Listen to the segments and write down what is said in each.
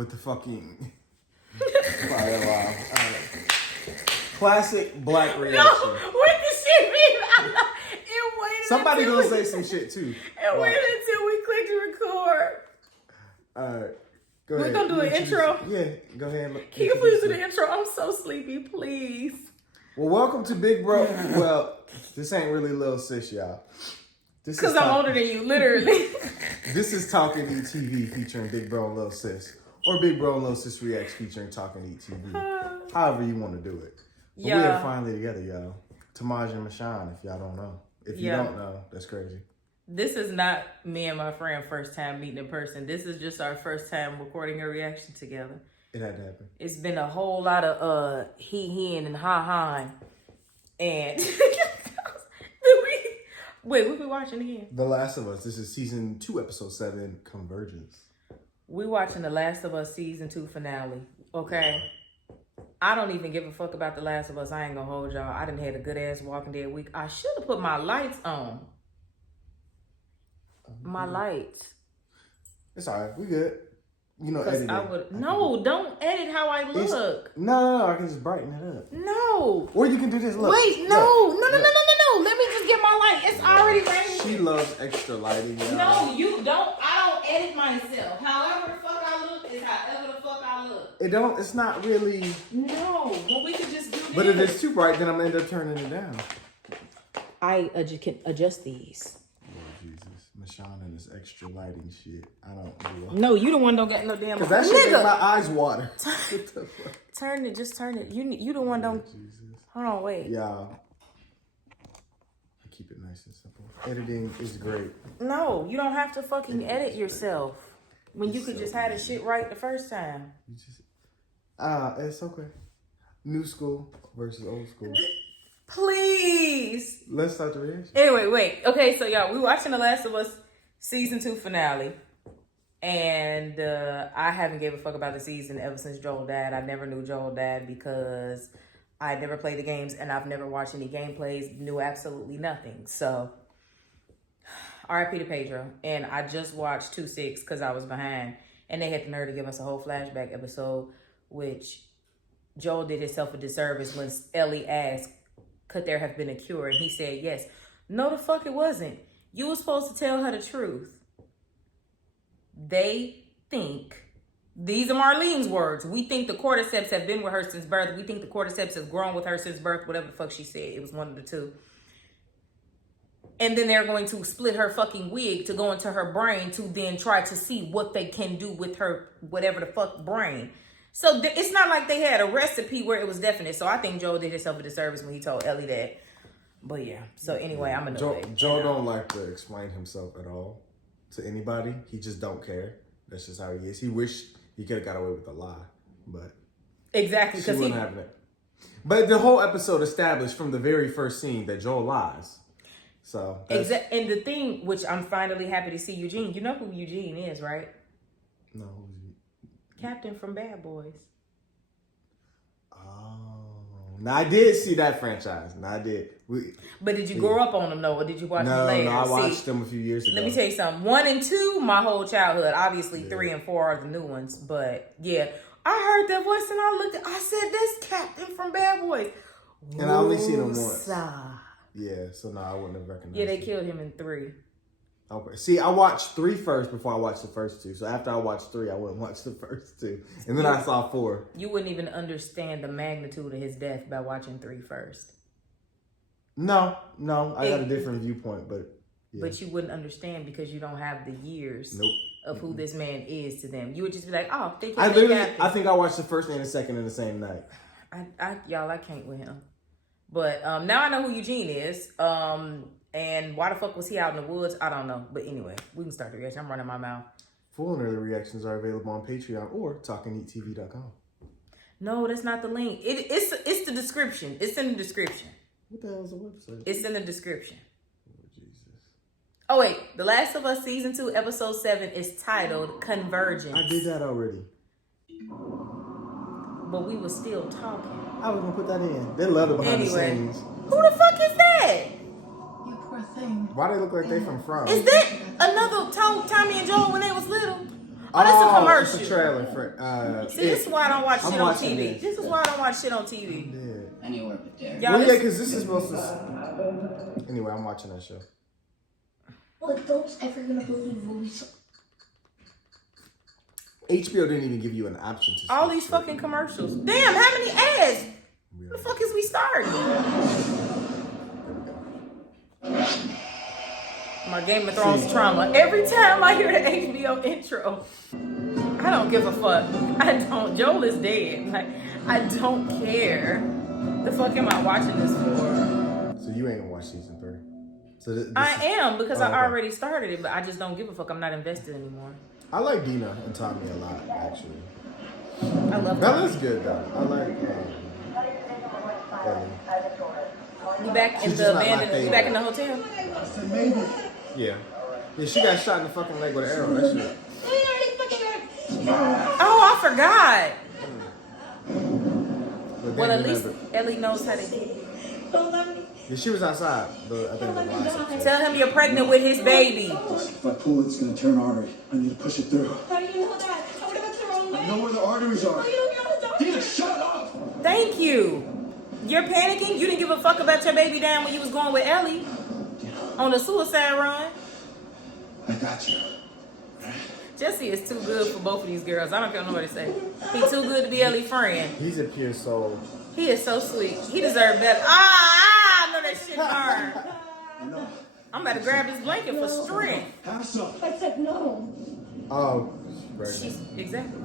with the fucking fire alarm. Classic black reaction. No, with the shit being it waited. Somebody gonna say some shit too. It waited until we clicked record. Alright. Go ahead. We're gonna do an intro. Yeah, go ahead. Can you please do the intro? I'm so sleepy, please. Well, welcome to Big Bro. Well, this ain't really little sis, y'all. Because I'm older than you, literally. This is Talking ETV featuring Big Bro and Lil Sis. Or Big Bro and Lil Sis Reacts featuring Talking ETV. However you want to do it. But we are finally together, y'all. Tamaj and Mashawn, if y'all don't know. If you don't know, that's crazy. This is not me and my friend first time meeting in person. This is just our first time recording a reaction together. It had to happen. It's been a whole lot of he and ha. And wait, what we watching again? The Last of Us. This is season 2, episode 7, Convergence. We watching The Last of Us season 2 finale. Okay. I don't even give a fuck about The Last of Us. I ain't gonna hold y'all. I done had a good ass Walking Dead week. I should have put my lights on. My lights. It's alright. We good. You know, editing. Don't edit how I look. No, I can just brighten it up. No. Or you can do this. Look. Wait, no. Let me just get my light. It's already raining. She loves extra lighting. Y'all. No, you don't. I don't edit myself. However the fuck I look is however the fuck I look. It's not really. No, well, we could just do this. But if it's too bright, then I'm going to end up turning it down. I can adjust these. Mashawn and this extra lighting shit. I don't know. No, you the one don't get no damn. Because that shit make my eyes water. Turn it. Just turn it. You the one don't. Jesus. Hold on, wait. Y'all. I keep it nice and simple. Editing is great. No, you don't have to fucking edit yourself. When you could just have the shit right the first time. It's okay. New school versus old school. Please. Let's start the reaction. Anyway, wait. Okay, so y'all, we watching The Last of Us season 2 finale. And I haven't gave a fuck about the season ever since Joel died. I never knew Joel died because I never played the games and I've never watched any gameplays, knew absolutely nothing. So, RIP to Pedro. And I just watched 2-6 because I was behind. And they had the nerve to give us a whole flashback episode, which Joel did himself a disservice when Ellie asked, could there have been a cure? And he said, yes. No, the fuck it wasn't. You were supposed to tell her the truth. They think, these are Marlene's words, we think the cordyceps have been with her since birth. We think the cordyceps has grown with her since birth, whatever the fuck she said. It was one of the two. And then they're going to split her fucking wig to go into her brain to then try to see what they can do with her, whatever the fuck brain. So it's not like they had a recipe where it was definite. So I think Joel did himself a disservice when he told Ellie that. But yeah. So anyway, I'm annoyed. Joel don't like to explain himself at all to anybody. He just don't care. That's just how he is. He wished he could have got away with a lie, but exactly because he wasn't having it. But the whole episode established from the very first scene that Joel lies. So and the thing, which I'm finally happy to see Eugene. You know who Eugene is, right? No. Captain from Bad Boys. Oh. Now, I did see that franchise. Now, I did. But did you grow up on them, though, or did you watch them later? No, I watched them a few years ago. Let me tell you something. 1 and 2, my whole childhood. Obviously, 3 and 4 are the new ones. But, yeah. I heard that voice and I said, that's Captain from Bad Boys. And I only seen him once. Yeah, so no, I wouldn't have recognized him. Yeah, they killed him in 3. Okay. See, I watched 3 first before I watched the first 2. So after I watched 3, I wouldn't watch the first 2. And then I saw 4. You wouldn't even understand the magnitude of his death by watching 3 first. No. I got a different viewpoint, but yeah. But you wouldn't understand because you don't have the years of who this man is to them. You would just be like, oh, they can't. I think I watched the first and the second in the same night. I can't with him. But now I know who Eugene is. And why the fuck was he out in the woods? I don't know. But anyway, we can start the reaction. I'm running my mouth. Full and early reactions are available on Patreon or TalkingEatTV.com. No, that's not the link. It's the description. It's in the description. What the hell is the website? It's in the description. Oh, Jesus. Oh, wait. The Last of Us Season 2, Episode 7 is titled Convergence. I did that already. But we were still talking. I was going to put that in. They love it behind the scenes. Who the fuck is that? Why they look like they from France? Is that another Tommy and Joel when they was little? Oh, that's a commercial. It's a trailer for. See, this is why I don't watch shit on TV. This. This is why I don't watch shit on TV. Yeah. Anywhere but there. Well, yeah, because this is supposed to. Anyway, I'm watching that show. Well, adults ever gonna believe what we saw? HBO didn't even give you an option to. All these fucking commercials. Damn, how many ads? Where the fuck is we starting? My Game of Thrones trauma. Every time I hear the HBO intro, I don't give a fuck. I don't. Joel is dead. Like, I don't care. The fuck am I watching this for? So you ain't gonna watch season 3? So this I is, am because I okay. already started it, but I just don't give a fuck. I'm not invested anymore. I like Dina and Tommy a lot, actually. I love Bella's good though. I like Ellie. You back in She's the just not my abandoned? You back in the hotel? Yeah. Yeah, she got shot in the fucking leg with an arrow. That shit. Oh, I forgot. But Well, then at least remember- Ellie knows how to get it. Yeah, she was outside. I think the last episode. Tell him you're pregnant with his baby. If I pull it, it's gonna turn artery. I need to push it through. How do you know that? I would have went to the wrong way. I know where the arteries are. You don't know the doctor. Dina, shut up! Thank you. You're panicking? You didn't give a fuck about your baby down when you was going with Ellie on the suicide run. I got you. Jesse is too good for both of these girls. I don't care what nobody say. He's too good to be Ellie's friend. He's a pure soul. He is so sweet. He deserved better. I know that shit burned. No. I'm about to grab this blanket for strength. Have some. I said no. Oh, right. She's exactly.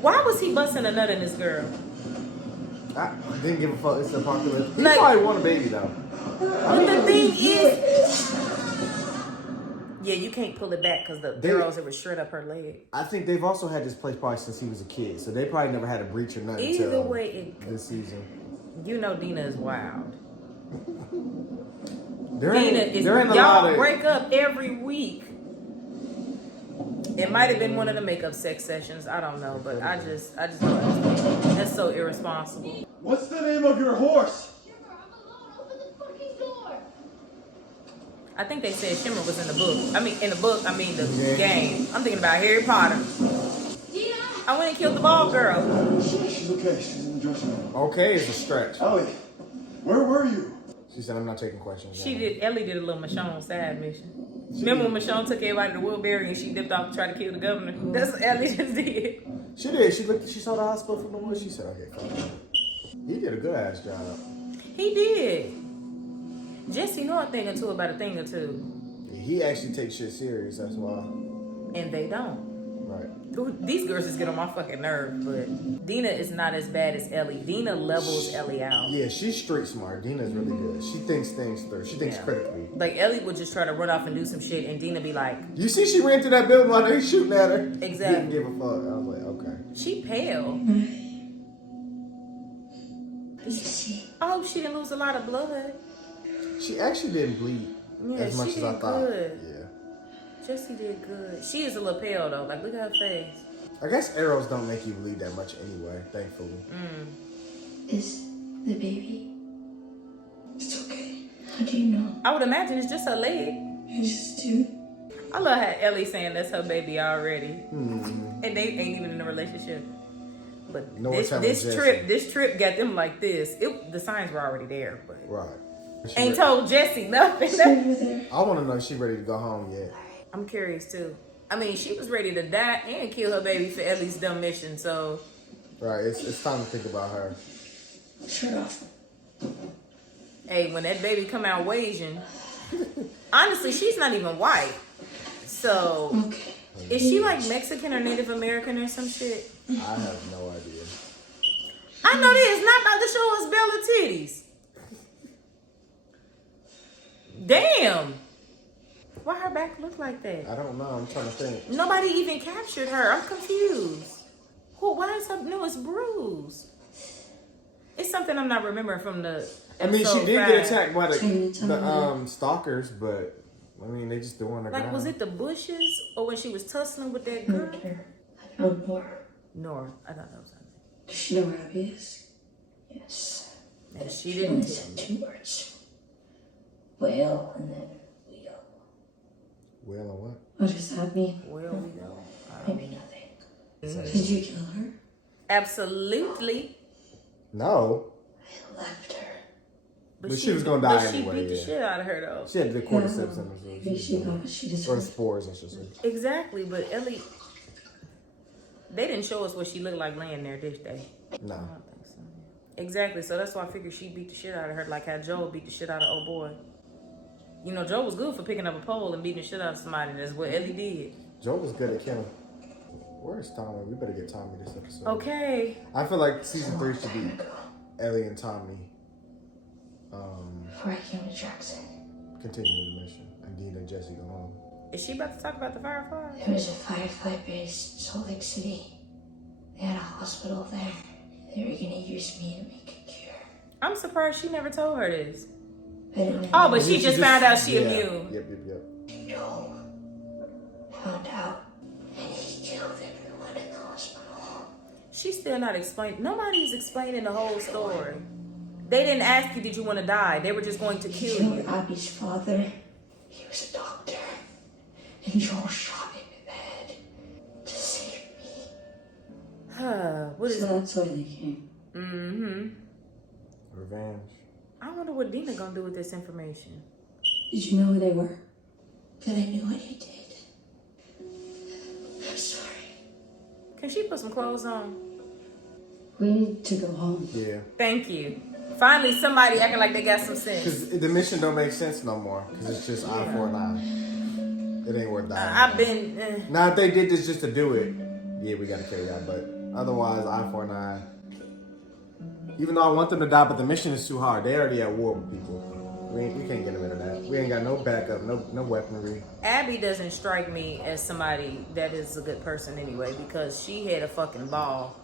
Why was he busting a nut in this girl? I didn't give a fuck. It's a popular. He Like- probably want a baby though. But the thing is, yeah, you can't pull it back because the girls it would shred up her leg. I think they've also had this place probably since he was a kid, so they probably never had a breach or nothing Either until way, this season. you know Dina is wild. There Dina ain't, is there ain't a y'all lot of. break up every week. It might have been one of the makeup sex sessions. I don't know, but I just don't understand. That's so irresponsible. What's the name of your horse? Shimmer, I'm alone. Open the fucking door. I think they said Shimmer was in the book. I mean the Yeah. game. I'm thinking about Harry Potter. Dina! I went and killed the ball girl. She's okay. She's in the dressing room. Okay, is a stretch. Ellie, where were you? She said, "I'm not taking questions." Ellie did a little Michonne side mission. Remember when Michonne took everybody to Woodbury and she dipped off to try to kill the governor? That's what Ellie just did. She did. She looked. She saw the hospital from the woods. She said, "Okay, fine." He did a good ass job. He did. Jesse know a thing or two about a thing or two. He actually takes shit serious. That's why. And they don't. Right. These girls just get on my fucking nerve, but Dina is not as bad as Ellie. Dina levels Ellie out. Yeah, she's street smart. Dina's really good. She thinks things through. She thinks Yeah. critically. Like Ellie would just try to run off and do some shit, and Dina be like, You see, she ran through that building while they shooting at her. Exactly. Didn't give a fuck. I was like, okay. she pale. Oh, she didn't lose a lot of blood. She actually didn't bleed Yeah, as much she as I did thought. good. Yeah. Jesse did good. She is a little pale though. Like look at her face. I guess arrows don't make you bleed that much anyway, thankfully. Is the baby? It's okay. How do you know? I would imagine it's just her leg. I just do. I love how Ellie saying that's her baby already, Mm-hmm. and they ain't even in a relationship. But Know what's this happening, this trip got them like this. The signs were already there, but Right. She ain't re- told Jesse nothing. Over there. I want to know if she ready to go home yet. I'm curious too. I mean, she was ready to die and kill her baby for Ellie's dumb mission. So, Right. It's time to think about her. Shirt off. hey, when that baby come out Asian, honestly, she's not even white. So, Okay. is she like Mexican or Native American or some shit? I have no idea. I know this. Not about to show us Bella titties. Damn. Why her back look like that? I don't know. I'm trying to think. Nobody even captured her. I'm confused. Why is her newest bruise? It's something I'm not remembering from the. I mean, she episode did 5. get attacked by Tell me. the stalkers, but I mean, they just doing the Like, ground. was it the bushes or when she was tussling with that girl? Here. I found more. Nor, I thought that was something. Does she know where Abby is? Yes. And she She didn't only tell said me. 2 words. Well, and then we go. Well, or what? What does that mean? Where we go? Maybe nothing. Did you kill her? Absolutely. No. I left her. But she was gonna die but anyway, she beat the yeah. shit out of her though. She had the cordyceps in her. Maybe she got what she Or deserved. spores, I should say. Exactly, but Ellie, they didn't show us what she looked like laying there, did they? No. I don't think so. Exactly, so that's why I figured she beat the shit out of her, like how Joe beat the shit out of old boy. You know, Joe was good for picking up a pole and beating the shit out of somebody. That's what Ellie did. Joe was good at killing. Where's Tommy? We better get Tommy this episode. Okay. I feel like season 3 should be Ellie and Tommy. Before I came to Jackson, Continuing the mission. And Dina and Jesse go home. Is she about to talk about the Firefly? there was a Firefly base in Salt Lake City. They had a hospital there. They were gonna use me to make a cure. I'm surprised she never told her this. I didn't know. Oh, but she just found out she immune. Yep. Joe found out, and he killed everyone in the hospital. She's still not explaining. Nobody's explaining the whole story. They didn't ask you, did you want to die? They were just going to He kill killed you. Abby's father. He was a doctor, and Joel shot him in the head to save me. What is So that's why they came. Mm-hmm. Revenge. I wonder what Dina gonna do with this information. Did you know who they were? That I knew what you did. I'm sorry. Can she put some clothes on? We need to go home. Yeah. Thank you. Finally, somebody acting like they got some sense. Because the mission don't make sense no more. Because it's just eye for an eye. It ain't worth dying. I've been. Now, if they did this just to do it, yeah, we gotta kill y'all. But otherwise, eye for an eye. Even though I want them to die, but the mission is too hard. They already at war with people. We can't get them into that. We ain't got no backup, no weaponry. Abby doesn't strike me as somebody that is a good person anyway, because she had a fucking ball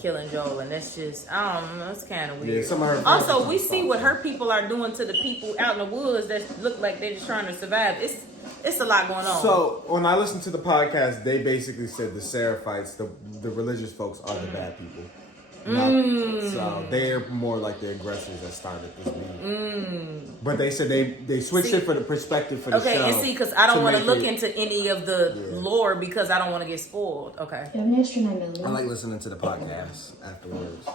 killing Joel, and that's just, I don't know, that's kind of weird. Yeah, some of her Also, we see what her people are doing to the people out in the woods that look like they're just trying to survive. It's a lot going on. So when I listened to the podcast, they basically said the Seraphites, the religious folks, are the bad people. So they're more like the aggressors that started this meeting. But they said they switched it for the perspective for the show. Okay, and see, because I don't want to look it- into any of the lore because I don't want to get spoiled. Okay. You have an extra 9 million. I like listening to the podcast afterwards.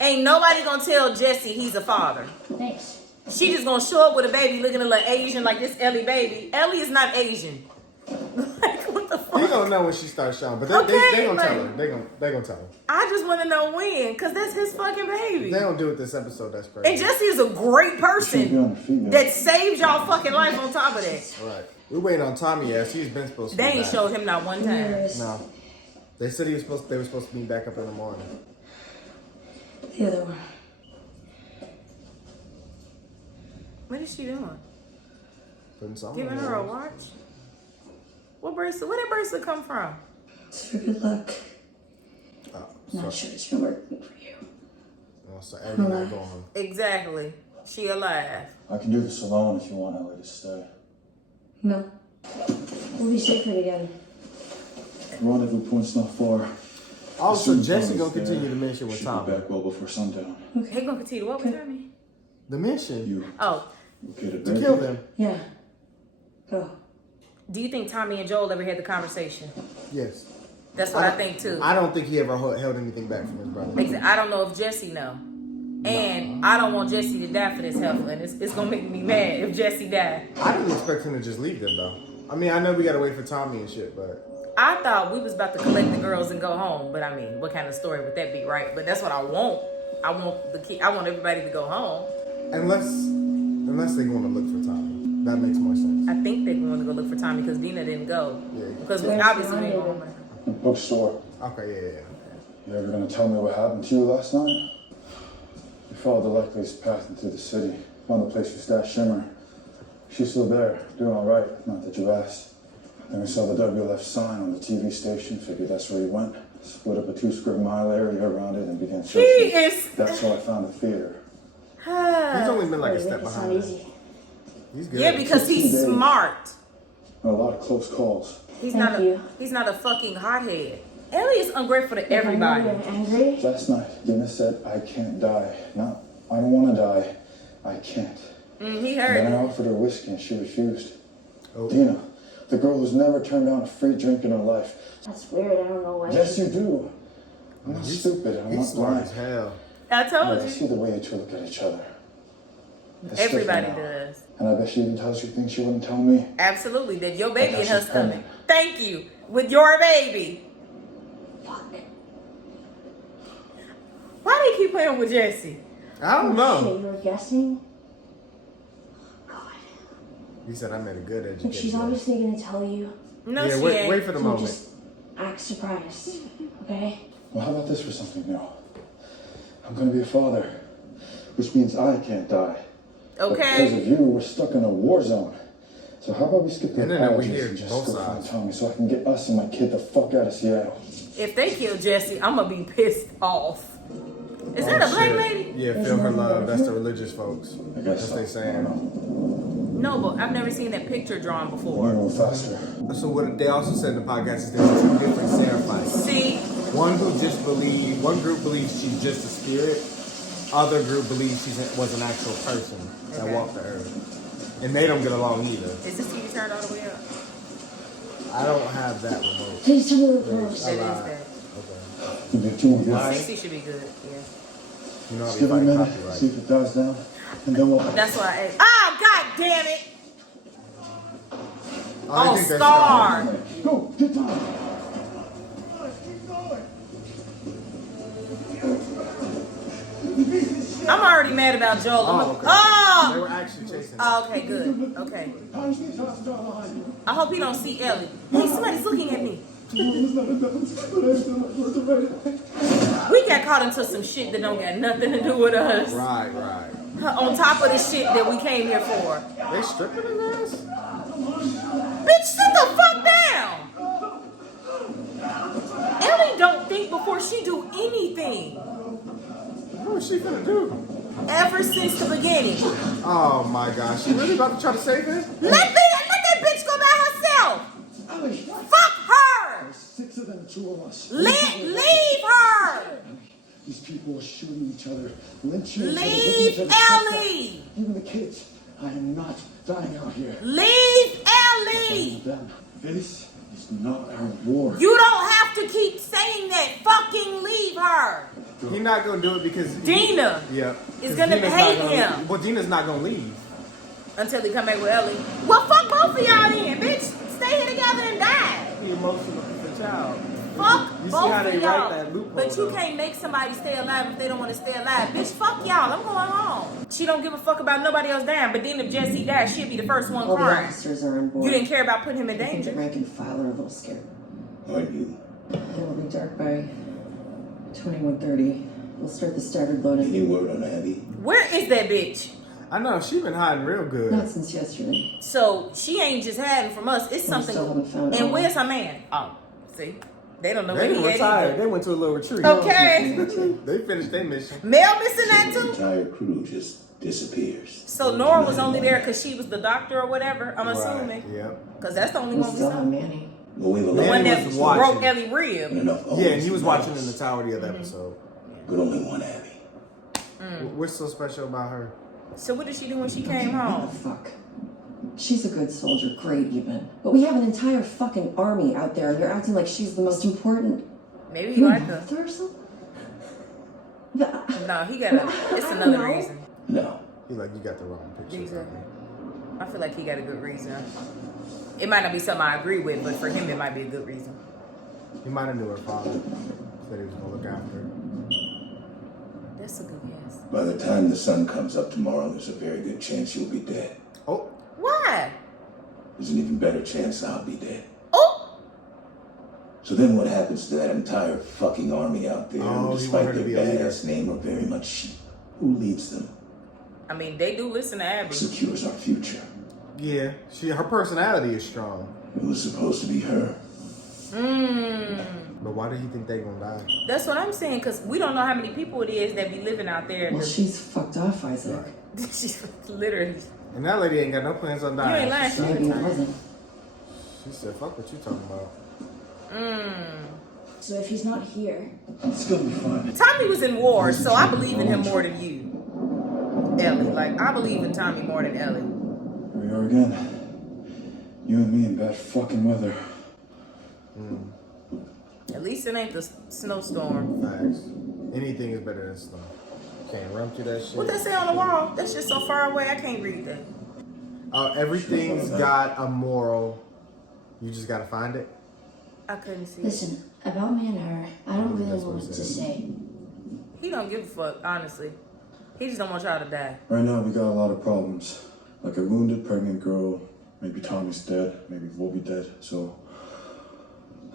Ain't nobody gonna tell Jesse he's a father. Thanks. She just gonna show up with a baby looking a little Asian like this Ellie baby. Ellie is not Asian. Like, what the fuck? You don't know when she starts showing, but they gonna tell her. They gonna tell her. I just want to know when, because that's his fucking baby. They don't do it this episode. That's crazy. And Jesse is a great person that saved y'all fucking life on top of that. Right. We waiting on Tommy. Yes, he's been supposed to. They be ain't back. showed him not one time. No. They said they were supposed to be back up in the morning. The other one. What is she doing? Putting something Giving on her a her. watch? What bracelet? Where did bracelet come from? It's for good luck. Oh, Not sure it's been working for you. so Eddie not going. Exactly. She alive. I can do this alone if you want Ellie to stay. No. We'll be safer together. Rendezvous point's not far. Also, As soon as Jesse Tommy's gonna continue there, the mission with she'll Tommy. be back well before sundown. He gonna continue. What was that mean? The mission You Oh, okay to to bed? kill them. Yeah. Go. do you think Tommy and Joel ever had the conversation? Yes. That's what I think too. I don't think he ever held anything back from his brother. I don't know if Jesse know. And I don't want Jesse to die for this heifer, and it's gonna make me mad if Jesse died. I didn't expect him to just leave them though. I mean, I know we gotta wait for Tommy and shit, but I thought we was about to collect the girls and go home, but I mean, what kind of story would that be, right? But that's what I want. I want the kid. I want everybody to go home. unless they're going to look for Tommy, that makes more sense. I think they're going to go look for Tommy because Dina didn't go. Yeah. Because we Where's obviously the didn't go rendezvous? home. Bookstore. Okay, yeah. You ever gonna tell me what happened to you last night? We followed the likeliest path into the city. Found the place we stashed Shimmer. She's still there, doing all right. Not that you asked. Then we saw the WLF sign on the TV station. Figured that's where he went. Split up a 2 square mile area around it and began searching. He is. That's how I found the theater. He's only been like a Make step it sound behind us. easy. He's good. Yeah, because he's 15 days. smart. And a lot of close calls. He's Thank not. you. He's not a fucking hothead. Ellie is ungrateful to everybody. You're angry? Last night, Dina said, I can't die. Not, I don't want to die. I can't. He And heard then I it. offered her whiskey and she refused. Oh. Dina, The girl who's never turned down a free drink in her life. That's weird. I don't know why. Yes, you do. I'm not stupid. I'm He's not smart blind. as hell. I But told I you. see the way you two look at each other. It's Everybody different now. does. And I bet she even tells you things she wouldn't tell me. Absolutely. That your baby in her she's stomach. pregnant. Thank you. With your baby. Fuck. Why do you keep playing with Jesse? I don't Shit, know. you were guessing? God. You said I made a good Look, education. she's obviously gonna tell you. No, Yeah, she wait, ain't. wait for the So moment. just act surprised, okay? Well, how about this for something new? I'm gonna be a father, which means I can't die. But because Okay. of you, we're stuck in a war zone. So how about we skip the And then we apologies hear and just both go find sides. Tommy so I can get us and my kid the fuck out of Seattle. If they kill Jesse, I'm gonna be pissed off. Is that a black Shit. lady? Yeah, feel her love. That's the religious folks. I guess That's so. what they I saying. don't know. No, but I've never seen that picture drawn We're before. gonna move faster. So what they also said in the podcast is there's two different sacrifices. See, One group believes she's just a spirit. Other group believes was an actual person that Okay. walked the earth. And they don't get along either. is this TV turned all the way up? I don't have that remote. Please tell me the close. It is Alright. that. Okay. You do two more guys. 60 should be good, yeah. You know I'll Just be give it a fighting minute, copyright. see if it dies down, and then we'll. That's why I ate. Oh, god damn it! I Oh, think that's Scar! Go, get down. I'm already mad about Joel. Oh, okay. They Oh! were actually chasing. Oh, okay, good. Okay. I hope he don't see Ellie. Hey, somebody's looking at me. We got caught into some shit that don't got nothing to do with us. Right, right. On top of the shit that we came here for. They stripping his ass? Bitch, sit the fuck down! Ellie don't think before she do anything. What was she gonna do? Ever since the beginning. Oh my gosh, she really about to try to save him? Let that bitch go by herself! Ellie, Fuck her! 6 of them, 2 of us. Leave her! These people are shooting each other, lynching each other, Leave ripping each other. Ellie! Even the kids. I am not dying out here. Leave Ellie! Them. This is not our war. You don't have to keep saying that. Fucking leave her. He's not gonna do it because Dina Yep. is 'Cause gonna Dina's hate not gonna- him. Well, Dina's not gonna leave. until he come back with Ellie. Well, fuck both of y'all then, bitch. Stay here together and die. He emotional for the child. Fuck You see both how they of write y'all. that loophole, But you though. can't make somebody stay alive if they don't want to stay alive. Bitch, fuck y'all. I'm going home. She don't give a fuck about nobody else dying. But then if Jesse dies, she'll be the first one All the crying. officers are on board. You didn't care about putting him in I think the danger. rank and file are a little scared. Aren't you? It will be dark by 21:30. We'll start the staggered loading. Any word on Abby? Where is that bitch? I know, she been hiding real good. Not since yesterday. So she ain't just hiding from us. It's something. still haven't found And Ellie. where's her man? Oh, see, they don't know They where he retired. at They went to a little retreat. Okay. They finished their mission. Mel missing that The too. entire crew just disappears. So Nora was only there because she was the doctor or whatever. I'm assuming, Right. Yep. because that's the only We one we still saw. have Manny. But we've The Man, one he that was broke watching. Ellie rib. and enough. Yeah, and he was watching in the else. entirety of the episode. But only one Abby. What's so special about her? So what did she do when she came What home? the fuck? She's a good soldier, great even. But we have an entire fucking army out there, and you're acting like she's the most important. Maybe You he like her. loved her or something? No, he got a. It's I don't another know. reason. No. He's like, you got the wrong picture. Exactly. I feel like he got a good reason. It might not be something I agree with, but for him, it might be a good reason. He might have knew her father. Said he was gonna look after her. That's a good guess. By the time the sun comes up tomorrow, there's a very good chance you'll be dead. Oh, Why? There's an even better chance I'll be dead. Oh, So then what happens to that entire fucking army out there? Oh, who, you want despite her to their be a leader. badass name, are very much sheep. Who leads them? I mean, they do listen to Abby. Secures our future. yeah. Her personality is strong. It was supposed to be her. But why do you think they gonna die? That's what I'm saying, because we don't know how many people it is that be living out there. Well, she's fucked off, Isaac. She's literally. And that lady ain't got no plans on You dying. ain't lying. She Maybe it retired. wasn't. She said, fuck what you talking about. So if he's not here, It's gonna be fine. Tommy was in war, so I believe in him more than you, Ellie. Like, I believe in Tommy more than Ellie. Here we are again. You and me in bad fucking weather. At least it ain't the snowstorm. Facts. Anything is better than snow. Can't run through that shit. What they say on the wall? That shit's so far away, I can't read that. Everything's got a moral. You just gotta find it. I couldn't see. Listen, about me and her, I don't really That's know what what it to said. say. He don't give a fuck, honestly. He just don't want y'all to die. Right now, we got a lot of problems. Like a wounded pregnant girl. Maybe Tommy's dead. Maybe we'll be dead. So,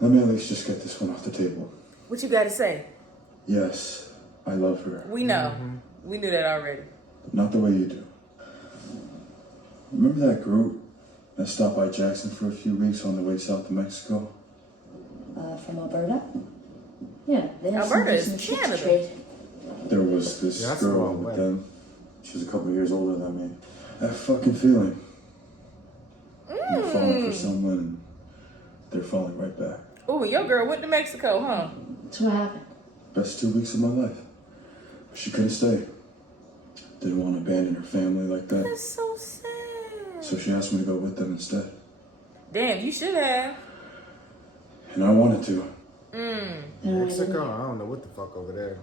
let me at least just get this one off the table. What you gotta say? Yes, I love her. We know. We knew that already. Not the way you do. Remember that group that stopped by Jackson for a few weeks on the way south to Mexico? From Alberta? Yeah, they have Alberta is some ships Canada. trade. There was this Yeah, that's the girl wrong with way. them. She was a couple years older than me. That fucking feeling. You're falling for someone and they're falling right back. Ooh, your girl went to Mexico, huh? That's what happened. Best 2 weeks of my life. But she couldn't stay. Didn't want to abandon her family like that. That's so sad. So she asked me to go with them instead. Damn, you should have. And I wanted to. Mexico, I don't know what the fuck over there.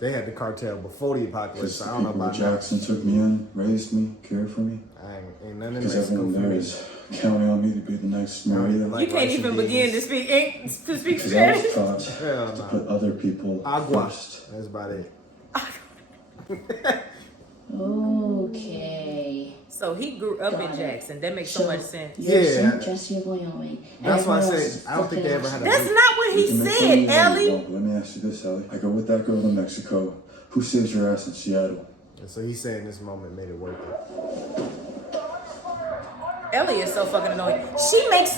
They had the cartel before the apocalypse. Because I the don't know people about at Jackson took me in, raised me, cared for me. Ain't nothing in Because Mexico everyone for there me. is counting on me to be the next Maria. Like You can't rice even and begin to beans. speak Because I was Spanish. taught Hell to no. put other people Agua. first. That's about it. Okay. So he grew up in Got it. Jackson. That makes so much sense. You're Yeah. St. Jesse of Wyoming. That's why I Everyone else said is I don't think they ever had a That's group. not what You he can make fun of said, me all you Ellie. want, but let me ask you this, Ellie. I go with that girl to Mexico. Who saves your ass in Seattle? And so he's saying this moment made it worth it. Ellie is so fucking annoying. She makes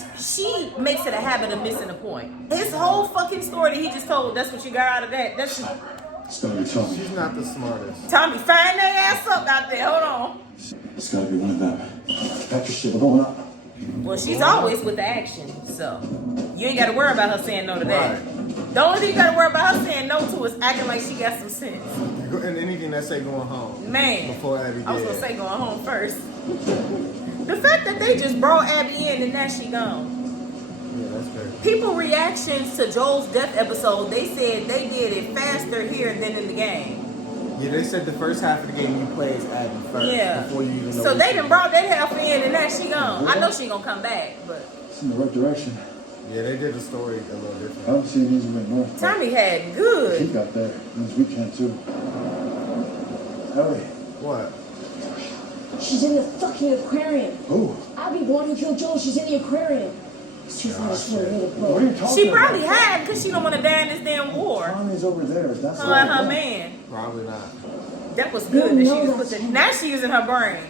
it a habit of missing a point. His whole fucking story that he just told, that's what you got out of that. That's It's gotta be Tommy. She's not the smartest. Tommy, find that ass up out there. Hold on. It's gotta be one of them. Pack your shit, we're going up. Well, she's always with the action, so you ain't got to worry about her saying no to that. Right. The only thing you got to worry about her saying no to is acting like she got some sense. And anything that say going home. Man, Before Abby I was did. gonna say going home first. The fact that they just brought Abby in and now she gone. Yeah, that's fair. People reactions to Joel's death episode, they said they did it faster here than in the game. Yeah, they said the first half of the game you play is Abby first. Yeah. Before you even know So what they she done is. brought that half in and now she gone. I know she gonna come back, but It's in the right direction. Yeah, they did the story a little different. I don't see an easy way north. but Tommy had He good. got there. Means we can too. Ellie. What? She's in the fucking aquarium. Who? Abby, the one who killed Joel, she's in the aquarium. She thought I swear to me to What are blow. you talking She about? probably had because she don't want to die in this damn war. Tommy's over there. That's Her what and I her want. man. Probably not. That was good that No, she just put that's- that. Now she using her brain.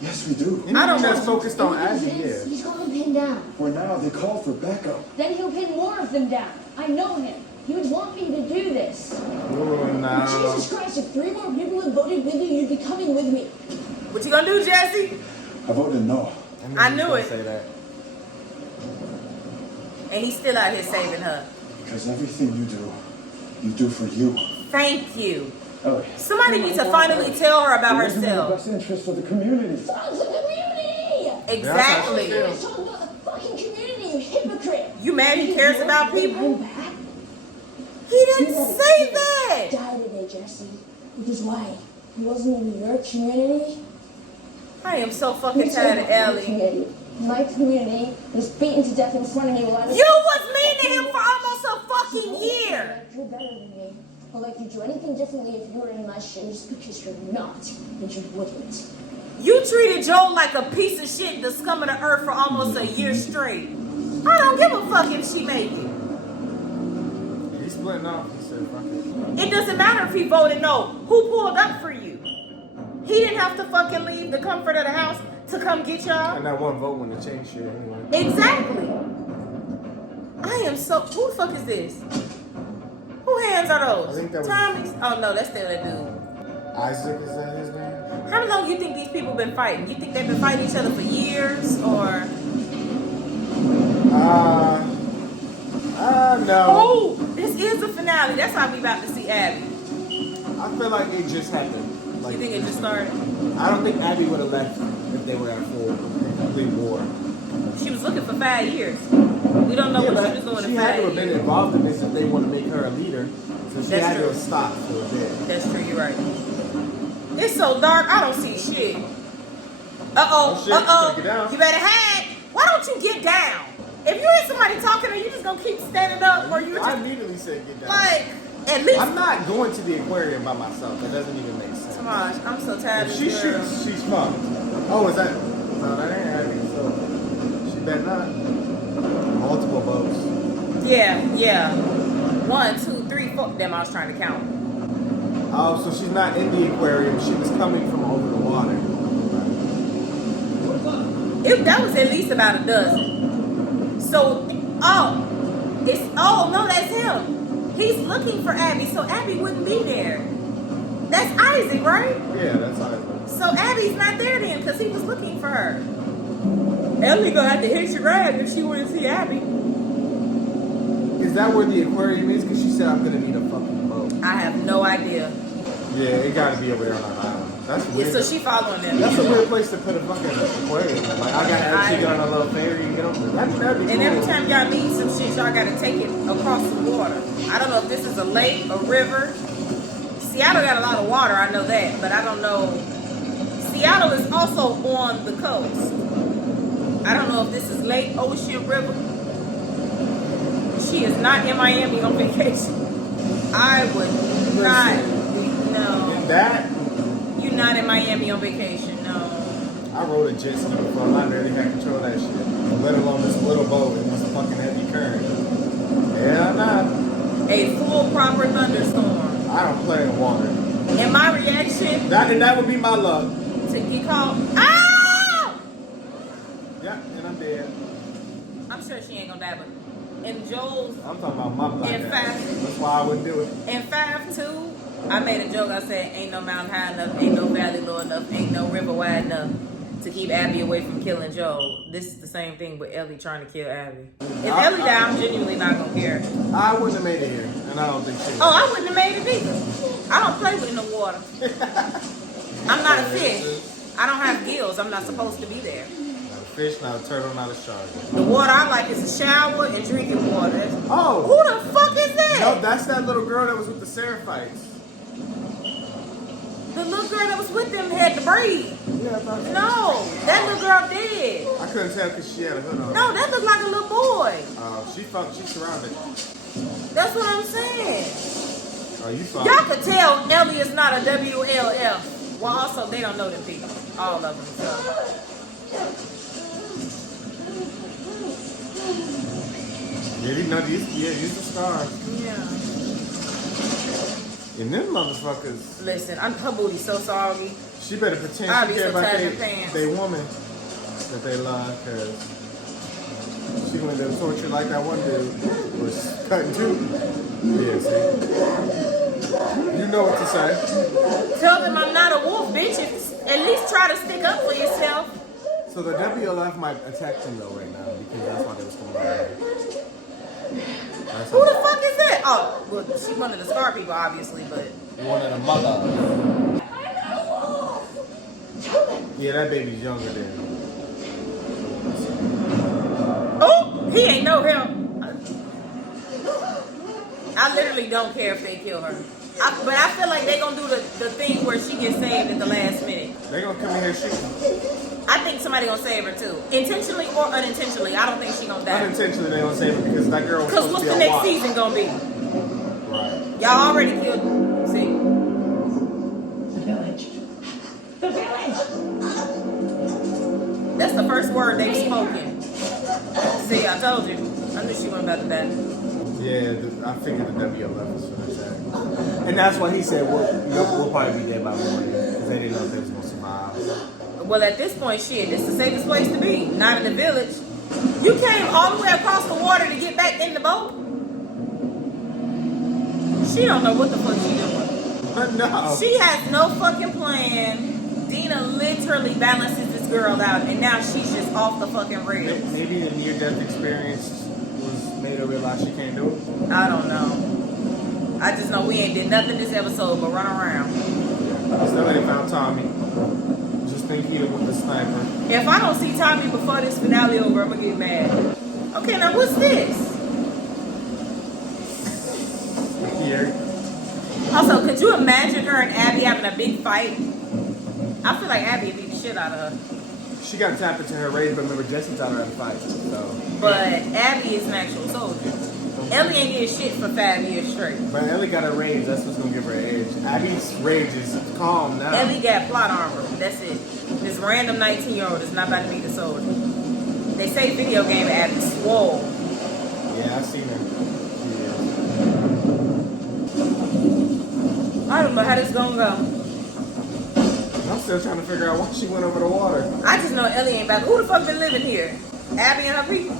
Yes, we do. I don't Anything that's want- focused on Abby, He's- yeah. He's got them pinned down. For now, they call for backup. Then he'll pin more of them down. I know him. He would want me to do this. Ooh, no. Jesus Christ, if 3 more people had voted with you, you'd be coming with me. What you gonna do, Jesse? I voted no. I he knew was it. gonna Say that. And he's still out here saving her. Because everything you do for you. Thank you. Ellie. Somebody needs to finally tell her about It isn't in the herself. best interest of the community. It's the community! Exactly. You're talking about the fucking community, you hypocrite! You mad he cares about people? I'm back. He didn't say that. Died today, Jesse. Because why? He wasn't in your community? I am so fucking tired of Ellie. My community was beaten to death in front of me while I was... You was mean to him for almost a fucking year. You're better than me. I'll let you do anything differently if you were in my shoes because you're not, and you wouldn't. You treated Joel like a piece of shit, the scum of the earth, for almost a year straight. I don't give a fuck if she made it. He's splitting off. He said, fuck it. It doesn't matter if he voted no. Who pulled up for you? He didn't have to fucking leave the comfort of the house to come get y'all. And that one vote wouldn't have changed shit anyway. Exactly. I am so... Who the fuck is this? Who hands are those? I think that was- Tommy's? Oh no, that's still that dude. Isaac, is that his name? How long you think these people been fighting? You think they've been fighting each other for years, or? No. Oh, this is the finale. That's how we about to see Abby. I feel like it just happened. Like, You think it just started? I don't think Abby would have left if they were at full complete war. She was looking for 5 years. We don't know what she was doing she in had 5 to have been years. involved in this if they want to make her a leader. So she That's had true. to have stopped for a bit. That's true, you're right. It's so dark, I don't see shit. Uh-oh, shit, you better get down. uh-oh. You better hide. Why don't you get down? If you hear somebody talking, are you just gonna keep standing up, or you I just immediately said get down. like at least? I'm not going to the aquarium by myself. That doesn't even make sense. Tomas, I'm so tired If of she this girl. shoots, she's fucked. Oh, is that? No, that ain't Abby. So she better not. Multiple boats. Yeah. 1, 2, 3, 4. Them I was trying to count. Oh, so she's not in the aquarium. She was coming from over the water. That was at least about a dozen. So, no, that's him. He's looking for Abby, so Abby wouldn't be there. That's Isaac, right? Yeah, that's how it looks. So Abby's not there then, because he was looking for her. Ellie gonna have to hitch a ride if she want to see Abby. Is that where the aquarium is? Because she said I'm gonna need a fucking boat. I have no idea. Yeah, it gotta be over there on that island. That's Yeah, weird. so she following them. That's a weird place to put a fucking aquarium. Like I gotta actually get on a little ferry and get over. That'd be cool. And every time y'all need some shit, y'all gotta take it across the water. I don't know if this is a lake, a river. Seattle got a lot of water, I know that, but I don't know. Seattle is also on the coast. I don't know if this is lake, ocean, river. She is not in Miami on vacation. I would not. No. And that, You're not in Miami on vacation, no. I rode a jet ski before and I barely had control of that shit. Let alone this little boat in this fucking heavy current. Yeah, nah. A full proper thunderstorm. I don't play in water. And my reaction That would be my luck. to get caught. Ah! Yeah, and I'm dead. I'm sure she ain't gonna die, but in Joel's I'm talking about my black In ass. fact- That's why I wouldn't do it. in 5-2, I made a joke. I said, "Ain't no mountain high enough, ain't no valley low enough, ain't no river wide enough to keep Abby away from killing Joel." This is the same thing with Ellie trying to kill Abby. If Ellie died, I'm genuinely not gonna care. I wouldn't have made it here, and I don't think she would. Oh, I wouldn't have made it either. I don't play with no water. I'm not a fish. I don't have gills. I'm not supposed to be there. Not a fish, not a turtle, not a shark. The water I like is a shower and drinking water. Oh! Who the fuck is that? No, that's that little girl that was with the Seraphites. The little girl that was with them had to breathe. Yeah, I thought so. No, that little girl did. I couldn't tell because she had a hood on. No, that looked like a little boy. She surrounded. That's what I'm saying. Oh, you saw. Y'all could tell Ellie is not a WLF. Well, also, they don't know them people. All of them. So. Yeah, you know, use the scar. Yeah. And them motherfuckers, Listen, her booty's so soggy. she better pretend I'll she be care so about tired of pants. they woman that they love, because she went to torture like that one dude was cutting too. Yeah, see? You know what to say. Tell them I'm not a wolf, bitch. At least try to stick up for yourself. So the WLF might attack them though right now, because that's why they was coming out. That's Who the fuck is that? Oh, well, she's one of the Scar people, obviously, but one of the mother. Yeah, that baby's younger than. oh, he ain't no help. I literally don't care if they kill her. But I feel like they gonna do the thing where she gets saved at the last minute. They gonna come in here shooting. I think somebody gonna save her too, intentionally or unintentionally. I don't think she gonna die. Unintentionally, they gonna save it because that girl was Cause supposed what's to be the a next watch. season gonna be? Right. Y'all already killed. See, The village. The village! that's the first word they've spoken. See, I told you. I knew she wasn't about to die. Yeah, I figured the WLF was for that. And that's why he said we'll probably be dead by morning because they didn't know if they was gonna survive. Well, at this point, shit, this is the safest place to be. Not in the village. You came all the way across the water to get back in the boat. She don't know what the fuck she doing. No. She has no fucking plan. Dina literally balances this girl out, and now she's just off the fucking rails. Maybe the near-death experience was made her realize she can't do it. I don't know. I just know we ain't did nothing this episode but run around. Yeah. Still ain't found Tommy. Just Stinky with the sniper. If I don't see Tommy before this finale over, I'm gonna get mad. Okay, now what's this? Here. Also, could you imagine her and Abby having a big fight? I feel like Abby would beat the shit out of her. She got to tap into her rage, but remember Jesse taught her how to fight. So. But Abby is an actual soldier. Ellie ain't getting shit for 5 years straight. But Ellie got a rage. That's what's gonna give her an edge. Abby's rage is calm now. Ellie got plot armor. That's it. This random 19-year-old is not about to be the soldier. They say video game Abby swole. Yeah, I seen her. I don't know how this gonna go. I'm still trying to figure out why she went over the water. I just know Ellie ain't back. Who the fuck been living here? Abby and her people?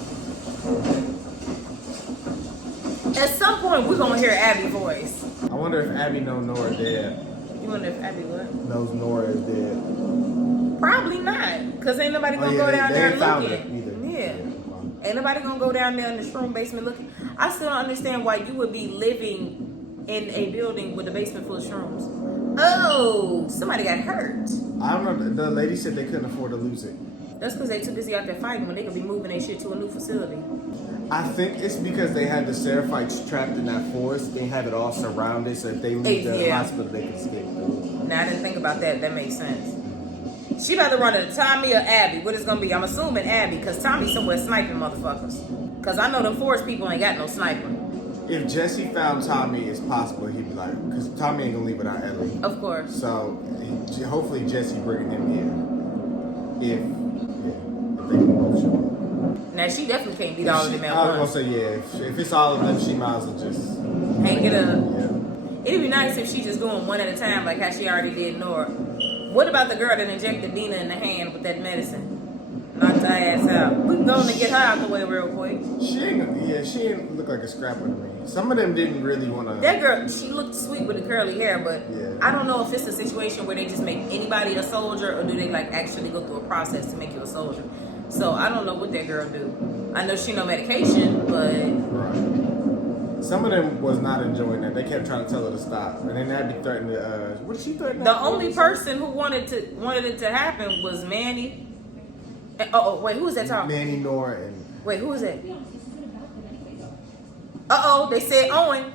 At some point, we're gonna hear Abby's voice. I wonder if Abby knows Nora dead. You wonder if Abby what? Knows Nora is dead. Probably not. Because ain't nobody gonna go down there ain't found her looking. either. Yeah. Ain't nobody gonna go down there in the shroom basement looking. I still don't understand why you would be living in a building with a basement full of shrooms. Oh, somebody got hurt. I remember the lady said they couldn't afford to lose it. That's because they too busy out there fighting when they could be moving their shit to a new facility. I think it's because they had the Seraphites trapped in that forest. They have it all surrounded, so if they leave the hospital, they can escape. Now, I didn't think about that. That makes sense. She about to run into Tommy or Abby. What it's going to be? I'm assuming Abby, because Tommy's somewhere sniping motherfuckers. Because I know them forest people ain't got no sniper. If Jesse found Tommy, it's possible he'd be like, because Tommy ain't going to leave without Ellie. Of course. So, hopefully Jesse bringing him here. If they can both show up. Now, she definitely can't beat all of them at I was once. going to say, yeah. If it's all of them, she might as well just Hang it up. Yeah. It'd be nice if she just doing one at a time, like how she already did Nora. What about the girl that injected Dina in the hand with that medicine? Knocked her ass out. We can go and get her out the way real quick. She ain't look like a scrapper to me. Some of them didn't really want to. That girl, she looked sweet with the curly hair, but Yeah. I don't know if it's a situation where they just make anybody a soldier or do they like actually go through a process to make you a soldier. So I don't know what that girl do. I know she no medication, but Right. Some of them was not enjoying that. They kept trying to tell her to stop, and then Abby threatened to. What did she threaten? the only person who wanted it to happen was Manny. Wait, who was that talking? Manny, Nora, and Wait, who was that? They said Owen.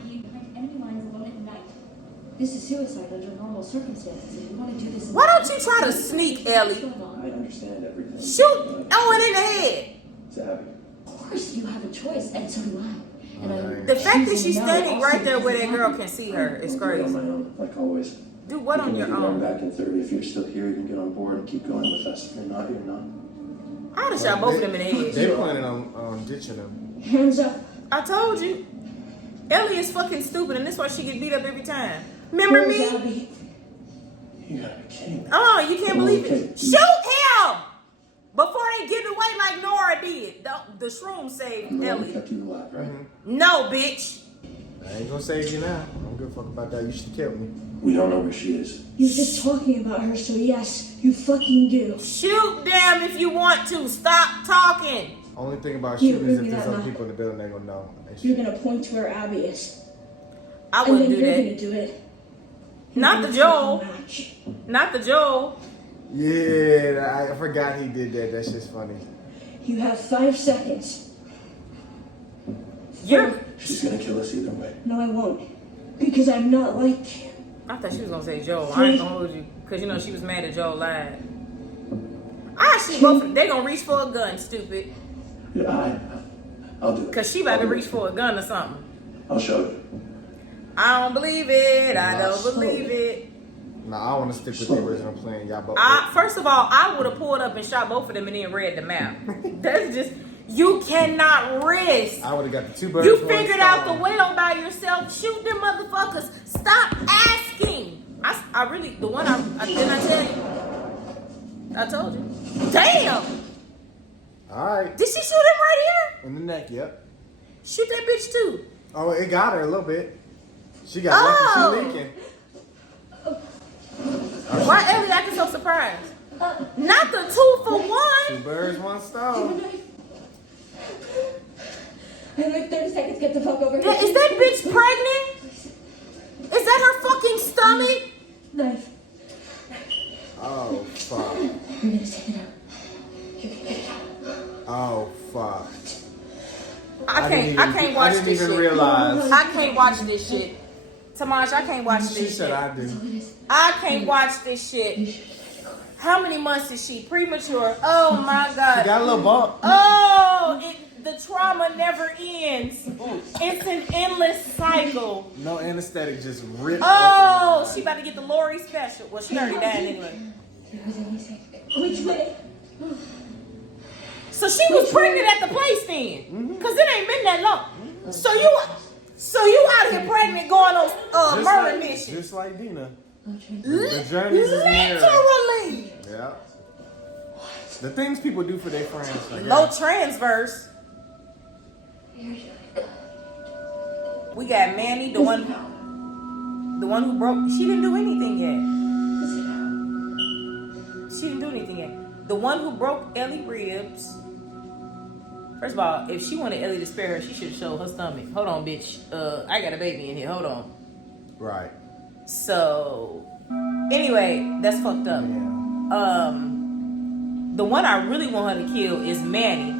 This is suicide under normal circumstances. If you want to do this, Why don't you try to sneak, Ellie? I understand everything. Shoot Owen in the head. It's Abby. of course, you have a choice, and so do I. And I'm The fact that she's choosing no standing also right there where that because girl can see her is I'll do it crazy. on my own, like always. Do what You on can your leave your arm own? back in 30. If you're still here, you can get on board and keep going with us. If you're not, you're not. I'd have shot both of them in the head. they planning on ditching them. Hands up. I told you. Ellie is fucking stupid, and that's why she get beat up every time. Remember Where's me? Abby? You gotta be kidding me. Oh, you can't believe Okay. it. Shoot him! Before they give it away like Nora did. The shroom saved The one Ellie. kept you alive, right? No, bitch. I ain't gonna save you now. I don't give a fuck about that. You should have killed me. We don't know where she is. You're just talking about her, so yes, you fucking do. Shoot them if you want to. Stop talking. Only thing about You shooting is agree if with there's that, other Mom? people in the building, they gonna know. You're gonna point to where Abby is, I and wouldn't then do you're that. gonna do it. Not the Joel. Match. Not the Joel. Yeah, I forgot he did that. That's just funny. You have 5 seconds. You're. She's gonna kill us either way. No, I won't, because I'm not like you. I thought she was gonna say Joel. I ain't gonna hold you, cause you know she was mad at Joel lied. I shoot both. They gonna reach for a gun, stupid. Yeah, I'll do it. Cause she about to reach for a gun or something. I'll show you. I don't believe it. I don't believe it. Nah, I want to stick with the original plan. Y'all both. First of all, I would have pulled up and shot both of them and then read the map. That's just, you cannot risk. I would have got the 2 birds. You one figured out the stone. way all by yourself. Shoot them motherfuckers. Stop asking. I really, the one I didn't I tell you? I told you. Damn. All right. Did she shoot him right here? In the neck, yep. Shoot that bitch too. Oh, it got her a little bit. She got Oh. lucky. She leaking. Why Ellie acting so surprised? Not the 2 for 1. 2 birds, 1 stone. I have like 30 seconds. Get the fuck over here. Is that bitch pregnant? Is that her fucking stomach? Knife. Oh, fuck. You're gonna take it out. You're gonna get it out. Oh fuck! I can't watch I didn't this even shit. realize. I can't watch this shit. Tamaj, I can't watch She this said shit. I do. I can't watch this shit. How many months is she? Premature. Oh my god. She got a little bump. Oh, the trauma never ends. It's an endless cycle. No anesthetic, just ripped. Oh, open. she about to get the Lori special. Well, she already died anyway. Which way? So she was pregnant at the place then, cause it ain't been that long. So you out here pregnant going on Just murder like, mission? just like Dina. The Li- journeys is near. Literally. Yeah. The things people do for their friends. Like, Low transverse. You're doing good. We got Manny, the one who broke. She didn't do anything yet. She didn't do anything yet. The one who broke Ellie ribs. First of all, if she wanted Ellie to spare her, she should have showed her stomach. Hold on, bitch. I got a baby in here. Hold on. Right. So, anyway, that's fucked up. Yeah. The one I really want her to kill is Manny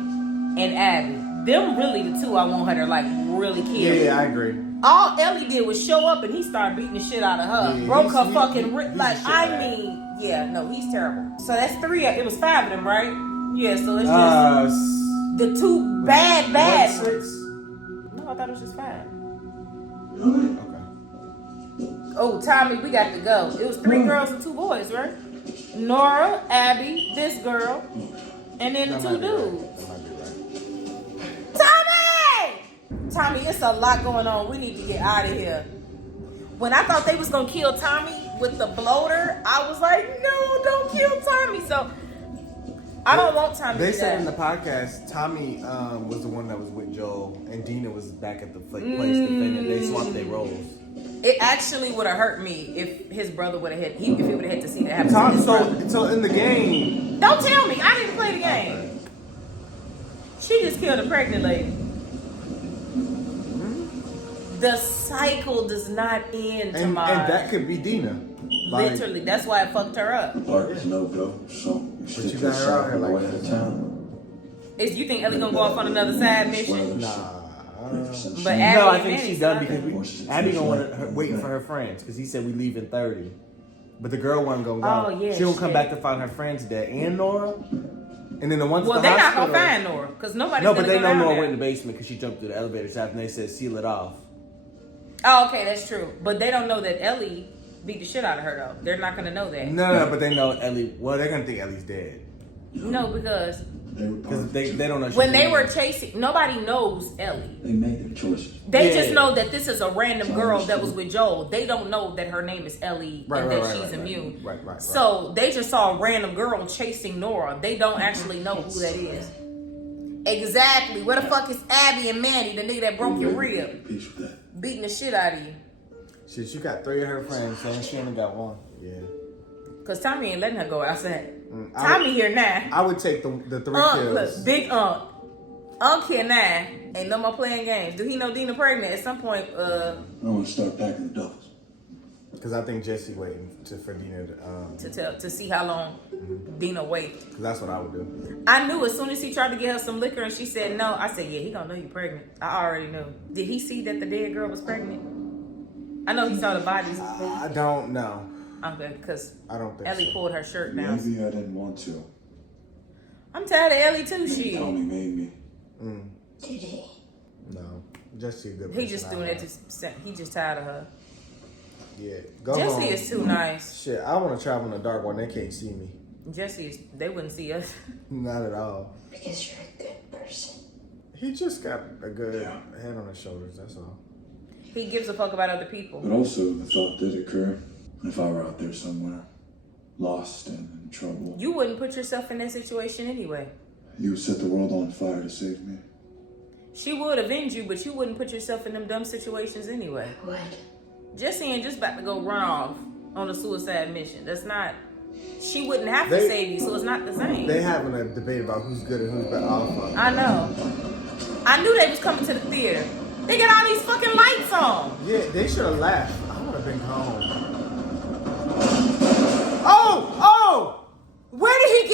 and Abby. Them really the two I want her to like really kill. Yeah, I agree. All Ellie did was show up and he started beating the shit out of her. Yeah, Broke her he's fucking a shit like bag. yeah, no, he's terrible. So that's three. It was five of them, right? Yeah. So it's just the two bad ones. Six. No, I thought it was just five. Okay. Oh, Tommy, we got to go. It was three girls and two boys, right? Nora, Abby, this girl, and then the That two might be right. dudes. That might be right. Tommy! Tommy, it's a lot going on. We need to get out of here. When I thought they was gonna kill Tommy with the bloater, I was like, no, don't kill Tommy. So I don't want Tommy They to said die. in the podcast, Tommy was the one that was with Joel, and Dina was back at the place defending. They swapped their roles. It actually would have hurt me if his brother would have had, if he would have had to see that happen. To his brother. So in the game, Don't tell me. I didn't play the game. She just killed a pregnant lady. The cycle does not end, and Tamar. that could be Dina. Like, Literally, that's why it fucked her up. The park is no go, so But stick you to got the her south out here on the like way out of town. Is you think Ellie gonna go off on another side mission? Nah. But No, Abby I and think Manny she done stopped because it. Abby gonna want her waiting for her friends because he said we leave in 30, but the girl wasn't gonna go. Oh, yeah, she gonna come shit. back to find her friends dead and Nora, and then the ones. Well, at the they're not hospital, gonna find Nora because nobody's No, gonna but they go know down Nora there. went in the basement because she jumped through the elevator shaft and they said seal it off. Oh, okay, that's true. But they don't know that Ellie beat the shit out of her though. They're not gonna know that. No, but they know Ellie. Well, they're gonna think Ellie's dead No, because because they don't know. she's when they dead. were chasing, nobody knows Ellie. They make their choices. They Yeah. just know that this is a random girl that was with Joel. They don't know that her name is Ellie and that she's immune. Right. So they just saw a random girl chasing Nora. They don't actually know who that is. Exactly. Where the fuck is Abby and Manny, the nigga that broke your rib? Peace with that. Beating the shit out of you. Shit, she got 3 of her friends, saying she only got 1. Yeah. Cause Tommy ain't letting her go outside. I Tommy here now. I would take the 3 kills. Look, big Unc here now. Ain't no more playing games. Do he know Dina pregnant? At some point, I want to start packing the doubles. Because I think Jesse waiting for Dina to see how long Dina waits. because that's what I would do. I knew as soon as he tried to get her some liquor and she said no. I said, yeah, he gonna know you pregnant. I already knew. Did he see that the dead girl was pregnant? I know he saw the bodies. I don't know. Okay, because I don't think Ellie so. pulled her shirt down. Maybe I didn't want to. I'm tired of Ellie too, Maybe shit. Tommy made me. Did he? No. Jesse a good He just doing personality. that he just tired of her. Yeah. Go Jesse home. is too nice. Shit, I want to travel in the dark when they can't see me. Jesse is, they wouldn't see us. Not at all. Because you're a good person. He just got a good head on his shoulders, that's all. He gives a fuck about other people. But also, the thought did occur. If I were out there somewhere, lost and in trouble, You wouldn't put yourself in that situation anyway. you would set the world on fire to save me. She would avenge you, but you wouldn't put yourself in them dumb situations anyway. What? Jesse ain't just about to go run off on a suicide mission. That's not. She wouldn't have to They- save you, so it's not the same. They having a debate about who's good and who's bad. Oh, fuck. I know. I knew they was coming to the theater. They got all these fucking lights on. Yeah, they should have left. I would have been home. Oh! Where did he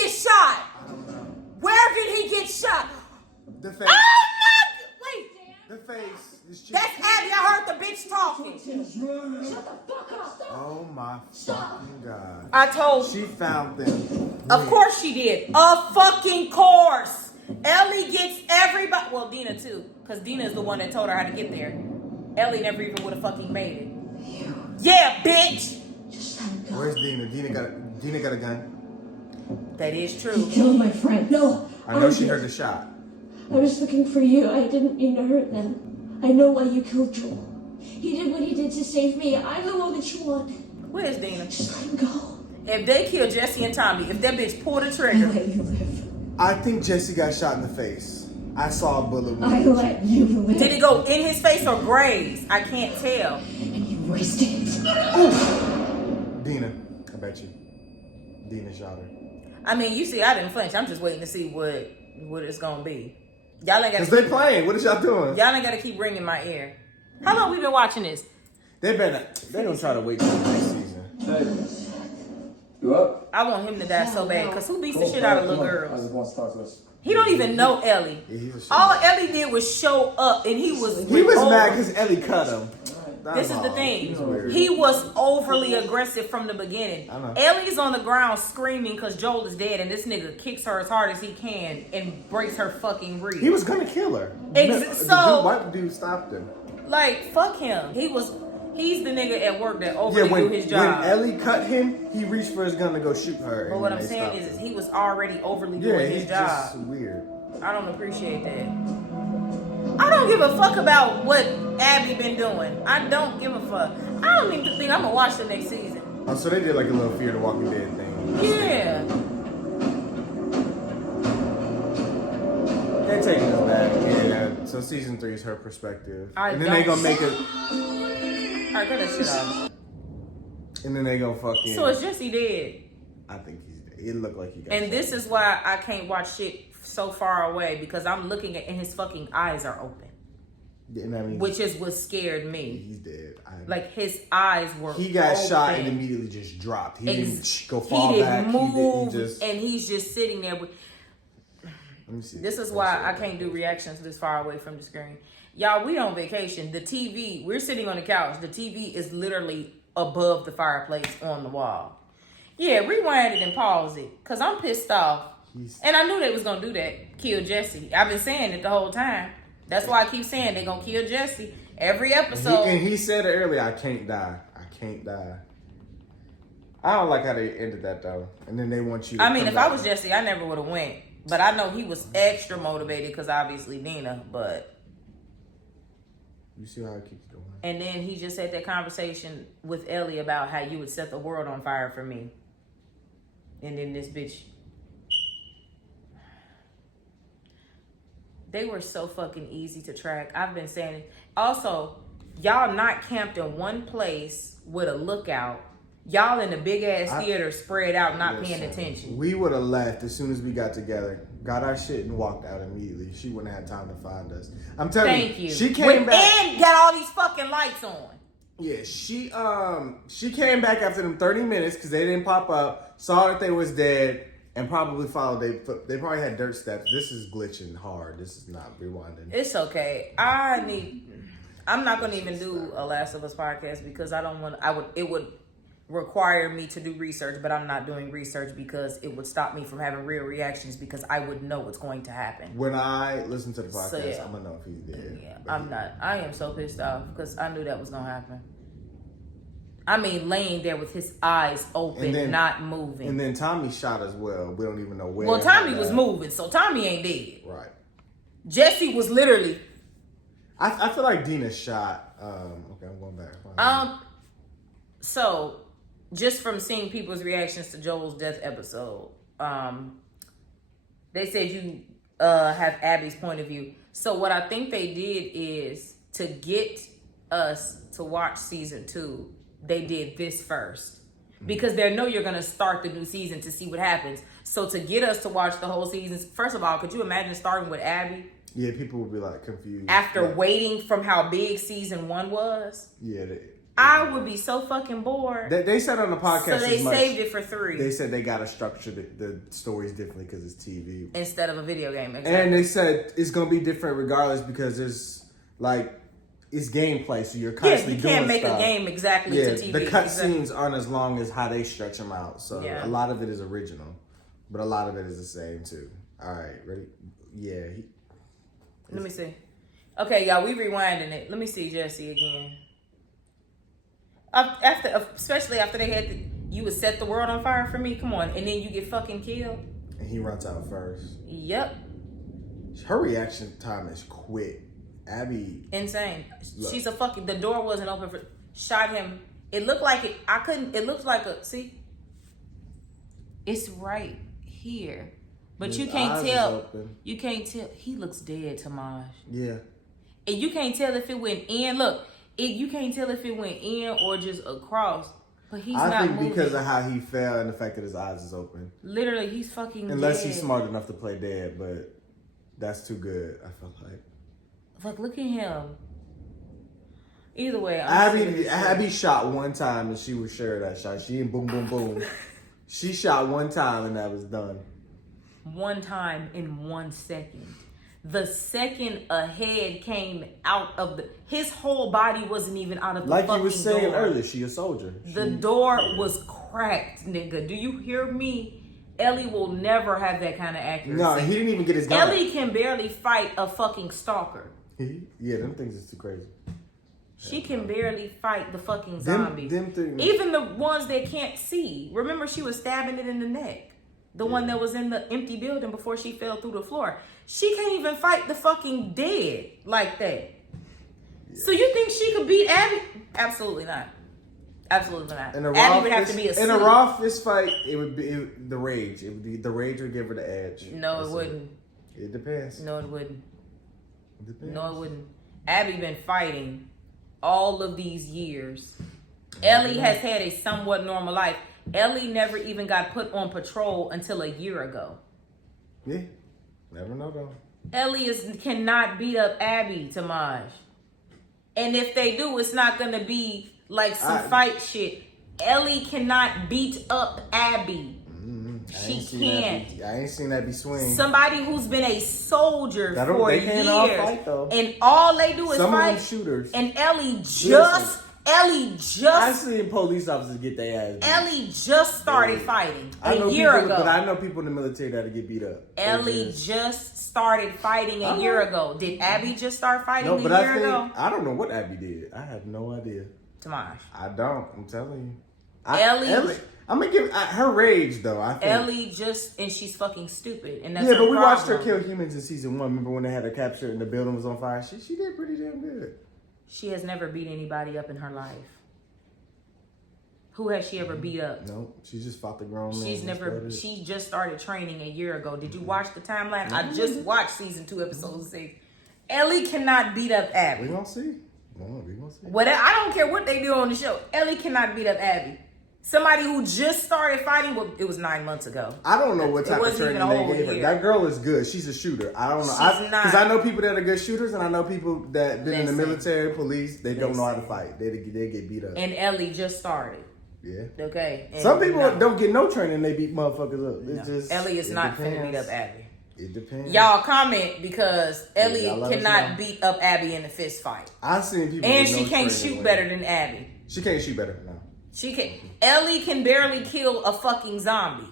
Stop. God. I told She found them. Of course she did. Of fucking course. Ellie gets everybody. Well, Dina too. Because Dina is the one that told her how to get there. Ellie never even would have fucking made it. Yeah, bitch. Just let him go. Where's Dina? Dina got a gun. That is He true. killed my friend. No, I know she did. heard the shot. I was looking for you. I didn't mean to hurt them. I know why you killed Joel. He did what he did to save me. I'm the one that you want. Where's Dina? Just let him go. If they kill Jesse and Tommy, if that bitch pulled the I trigger, let you live. I think Jesse got shot in the face. I saw a bullet. I let you live. did it go in his face or graze? I can't tell. And you wasted it. Dina, I bet you. Dina shot her. I mean, you see, I didn't flinch. I'm just waiting to see what it's gonna be. Y'all ain't Cause gotta. they playing. What is y'all doing? Y'all ain't gotta keep ringing my ear. How long we been watching this? They don't try to wait till the next season. Hey, you up? I want him to die so bad. Cause who beats the shit out of little I girls? just want to talk to us. He don't even know Ellie. Yeah, he's a shit. All Ellie did was show up, and he was mad because Ellie cut him. This is the thing. He's weird. He was overly aggressive from the beginning. I know. Ellie's on the ground screaming because Joel is dead, and this nigga kicks her as hard as he can and breaks her fucking ribs. He was gonna kill her. So- white dude stopped him. Like, fuck him. He's the nigga at work that Yeah, overly when do his job. Ellie cut him, he reached for his gun to go shoot her. But and what then I'm they saying stopped is him. he was already overly Yeah, doing he's his job. just weird. I don't appreciate that. I don't give a fuck about what Abby been doing. I don't give a fuck. I don't even think I'm gonna watch the next season. Oh, so they did like a little Fear the Walking Dead thing. Yeah. They're taking us back. Yeah. So season 3 is her perspective. And then they gonna make it. Alright, cut that shit off. And then they gonna fucking. So it's Jesse dead. I think he's dead. It looked like he got. And shot. this is why I can't watch shit so far away because I'm looking at and his fucking eyes are open. And that means Which is what scared me. he's dead. Like his eyes were He got open. shot and immediately just dropped. He didn't go He fall didn't back. move, He just. and he's just sitting there. With, Let me see. this is why I can't do reactions this far away from the screen. Y'all, we on vacation. The TV, we're sitting on the couch. The TV is literally above the fireplace on the wall. Yeah, rewind it and pause it. Because I'm pissed off. And I knew they was going to do that. Kill Jesse. I've been saying it the whole time. That's why I keep saying they're going to kill Jesse. Every episode. And he said it earlier, I can't die. I can't die. I don't like how they ended that though. And then they want you to I mean, come if back. I was Jesse, I never would have went. But I know he was extra motivated because obviously Dina. But You see how it keeps going. and then he just had that conversation with Ellie about how you would set the world on fire for me. And then this bitch. They were so fucking easy to track. I've been saying it. Also, y'all not camped in one place with a lookout. Y'all in the big ass theater spread out, not paying attention. We would have left as soon as we got together, got our shit and walked out immediately. She wouldn't have had time to find us. I'm telling Thank you. She came back and got all these fucking lights on. Yeah, she came back after them 30 minutes because they didn't pop up, saw that they was dead, and probably followed. They probably had dirt steps. This is glitching hard. This is not rewinding. It's okay. I'm not gonna even do a Last of Us podcast because I don't want. It would require me to do research, but I'm not doing research because it would stop me from having real reactions because I would know what's going to happen. When I listen to the podcast, So, yeah. I'm gonna know if he's dead. Yeah, But I'm not. I am so pissed off because I knew that was gonna happen. I mean, laying there with his eyes open, And then- not moving. And then Tommy shot as well. We don't even know where. Well, Tommy how was bad. moving, so Tommy ain't dead. Right. Jesse was literally. I feel like Dina shot. Okay, I'm going back. So, just from seeing people's reactions to Joel's death episode, they said you have Abby's point of view. So what I think they did is to get us to watch season 2, they did this first. Because they know you're going to start the new season to see what happens. So to get us to watch the whole season, first of all, could you imagine starting with Abby? Yeah, people would be like confused. After waiting from how big season 1 was? Yeah. I would be so fucking bored. They said on the podcast. So they as much, saved it for 3. They said they got to structure the stories differently because it's TV. Instead of a video game. Exactly. And they said it's going to be different regardless because there's like it's gameplay, so you're Yeah, constantly you can't doing make stuff. a game exactly Yeah, to TV. the cut Exactly. scenes aren't as long as how they stretch them out. So Yeah. a lot of it is original, but a lot of it is the same too. All right, ready? Yeah. Let me see. Okay, y'all, we rewinding it. Let me see Jesse again. Especially after they had you would set the world on fire for me. Come on, and then you get fucking killed. And he runs out first. Yep, Her reaction time is quick. Abby, insane. Look. She's a fucking. The door wasn't open for. Shot him. It looked like it. I couldn't. It looks like a. See. It's right here, but his you can't eyes is tell. open. You can't tell. He looks dead, Tamaj. Yeah. And you can't tell if it went in. Look, you can't tell if it went in or just across. But he's I not think moving. because of how he fell and the fact that his eyes is open. Literally, he's fucking Unless dead. he's smart enough to play dead, but that's too good, I felt like. Like, look at him. Either way, I'm Abby shot one time and she was sure of that shot. She didn't boom, boom, boom. She shot one time and that was done. one time in 1 second. The second a head came out of his whole body wasn't even out of the like fucking you were saying door. earlier, she a soldier. The door was cracked, nigga. Do you hear me? Ellie will never have that kind of accuracy. No, he didn't even get his gun. Ellie can barely fight a fucking stalker. Yeah, them things is too crazy. She can barely fight the fucking zombies. Them things. Even the ones that can't see. Remember, she was stabbing it in the neck. The one that was in the empty building before she fell through the floor. She can't even fight the fucking dead like that. Yeah. So you think she could beat Abby? Absolutely not. Absolutely not. Abby would have to be asleep. In a raw fist fight, it would be the rage. It would be the rage would give her the edge. No, it wouldn't. It depends. No, it wouldn't. It depends. No, it wouldn't. Abby been fighting all of these years. Ellie has had a somewhat normal life. Ellie never even got put on patrol until a year ago. Yeah. Never know though. Ellie cannot beat up Abby, Tamaj. And if they do, it's not gonna be like some fight shit. Ellie cannot beat up Abby. She can't. I ain't seen that be swing. Somebody who's been a soldier for they years, can't all fight, though. and all they do is Some fight. of them shooters. And Ellie I just seen police officers get their ass beat. Ellie just started fighting I know a year people, ago. But I know people in the military that'll get beat up. Ellie just started fighting a year ago. Did Abby just start fighting a year ago? I don't know what Abby did. I have no idea. Tamaj. I don't. I'm telling you. Ellie. I'm gonna give her rage though. I think Ellie and she's fucking stupid, and that's yeah. her But we watched her problem. kill humans in season 1. Remember when they had her captured and the building was on fire? She did pretty damn good. She has never beat anybody up in her life. Who has she ever beat up? No, she just fought the grown man. She just started training a year ago. Did you watch the timeline? I just watched season 2, episode 6. Ellie cannot beat up Abby. We gonna see. We gonna see. I don't care what they do on the show. Ellie cannot beat up Abby. Somebody who just started fighting, well, it was 9 months ago. I don't know what type of training they gave her. Year. That girl is good. She's a shooter. I don't know. She's not. Because I know people that are good shooters, and I know people that been in the military, police. They don't know how to fight. They get beat up. And Ellie just started. Yeah. Okay. And some people don't get no training. They beat motherfuckers up. Just, Ellie is not finna beat up Abby. It depends. Y'all comment because Ellie cannot beat up Abby in a fist fight. I've seen people. And she can't shoot better than Abby. She can't shoot better. No. She can. Ellie can barely kill a fucking zombie.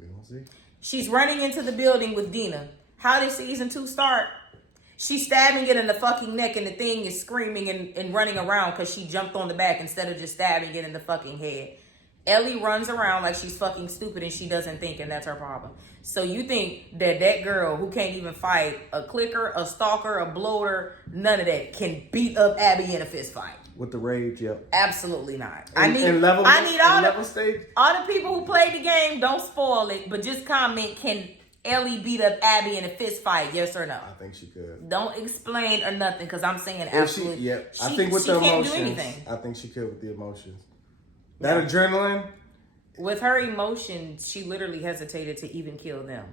We gonna see. She's running into the building with Dina. How did season 2 start? She's stabbing it in the fucking neck and the thing is screaming and running around because she jumped on the back instead of just stabbing it in the fucking head. Ellie runs around like she's fucking stupid and she doesn't think, and that's her problem. So you think that girl who can't even fight a clicker, a stalker, a bloater, none of that can beat up Abby in a fist fight? With the rage, yep. Absolutely not. I need all the people who played the game, don't spoil it, but just comment, can Ellie beat up Abby in a fist fight, yes or no? I think she could. Don't explain or nothing, because I'm saying absolutely. I think with the emotions, can't do anything. I think she could with the emotions. That adrenaline. With her emotions, she literally hesitated to even kill them.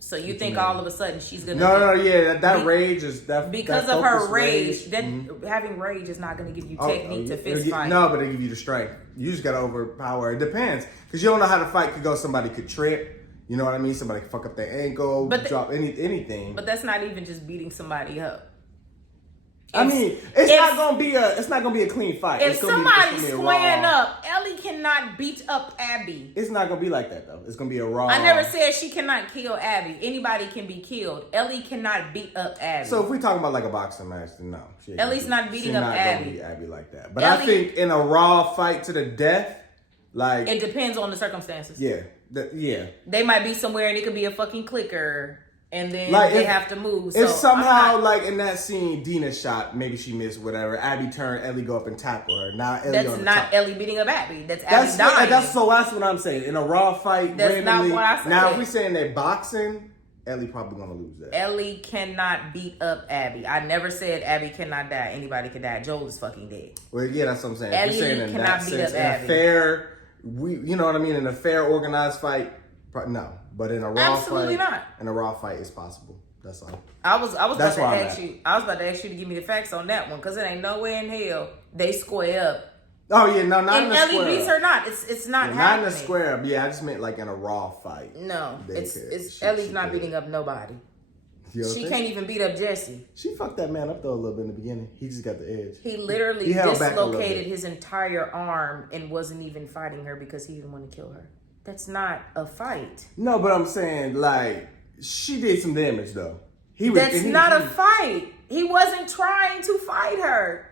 So you think all of a sudden she's gonna? That rage is that because that of her rage. rage. That having rage is not going to give you technique to fist fight. No, but they give you the strength. You just gotta overpower. It depends because you don't know how to fight. Could go. Somebody could trip. You know what I mean? Somebody could fuck up their ankle, drop anything. But that's not even just beating somebody up. I mean, it's not gonna be a clean fight. If it's gonna somebody's be a squaring raw, up, Ellie cannot beat up Abby. It's not gonna be like that though. It's gonna be a raw. I never said she cannot kill Abby. Anybody can be killed. Ellie cannot beat up Abby. So if we're talking about like a boxing match, then no. Ellie's not beating up Abby. She's not gonna beat Abby like that. But I think in a raw fight to the death, like it depends on the circumstances. Yeah, They might be somewhere and it could be a fucking clicker. And then like they have to move. If so somehow, like in that scene, Dina shot, maybe she missed, whatever. Abby turned, Ellie go up and tackle her. Now Ellie that's on the not top. Ellie beating up Abby. That's Abby dying. That's what I'm saying. In a raw fight, that's randomly. not what I said. Now, if we're saying they're boxing, Ellie probably gonna lose that. Ellie cannot beat up Abby. I never said Abby cannot die. Anybody can die. Joel is fucking dead. Well, yeah, that's what I'm saying. Ellie saying in cannot that beat sense, up in Abby. a fair, you know what I mean? In a fair, organized fight, no. But in a raw Absolutely fight, not. In a raw fight, it's possible. That's all. I was about That's to where I'm ask at. you. I was about to ask you to give me the facts on that one because it ain't no way in hell they square up. Oh yeah, no, not in And the Ellie square. beats her not. It's not happening. Not in the square. But yeah, I just meant like in a raw fight. No, She Ellie's not could. beating up nobody. You know She can't even beat up Jesse. She fucked that man up though a little bit in the beginning. He just got the edge. He literally held back a little dislocated bit. his entire arm and wasn't even fighting her because he didn't want to kill her. That's not a fight. No, but I'm saying like she did some damage though. That's not a fight. He wasn't trying to fight her.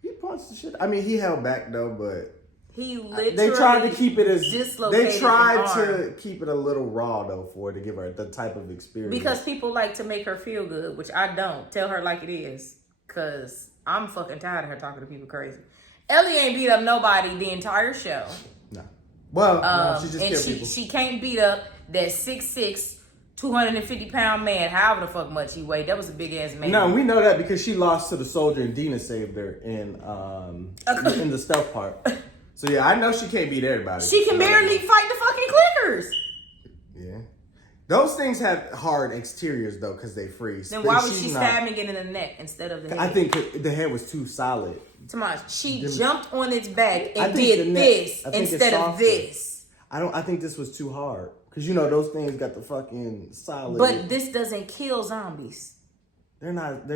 He punched the shit. I mean, he held back though, but He literally they tried to keep it as dislocated they tried his to arm. keep it a little raw though for her to give her the type of experience. Because people like to make her feel good, which I don't. Tell her like it is. Because I'm fucking tired of her talking to people crazy. Ellie ain't beat up nobody the entire show. no. Well, no, she just and killed people. she can't beat up that 6'6", 250-pound man, however the fuck much he weighed. That was a big ass man. No, we know that because she lost to the soldier and Dina saved her in the stealth part. So yeah, I know she can't beat everybody. She can barely fight the fucking clickers. Yeah. Those things have hard exteriors though because they freeze. Then why was she stabbing it in the neck instead of the head? I think the head was too solid. Tomas, she jumped on its back I and think the did neck- this I think it's instead of softer. this. I think this was too hard. Because you know those things got the fucking solid. But this doesn't kill zombies. they're not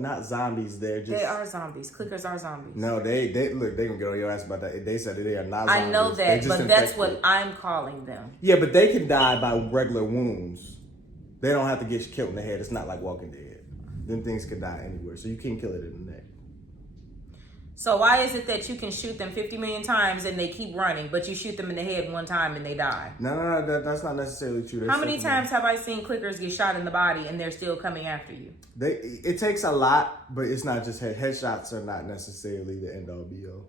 not zombies, they're just They are zombies. Clickers are zombies. No, they look, they gonna get on your ass about that. They said that they are not zombies. I know They're that, just but that's infected. what I'm calling them. Yeah, but they can die by regular wounds. They don't have to get killed in the head. It's not like Walking Dead. Them things could die anywhere, so you can't kill it in the neck. So why is it that you can shoot them 50 million times and they keep running, but you shoot them in the head one time and they die? No, that's not necessarily true. There's How many something- times have I seen clickers get shot in the body and they're still coming after you? It takes a lot, but it's not just headshots are not necessarily the end all be all.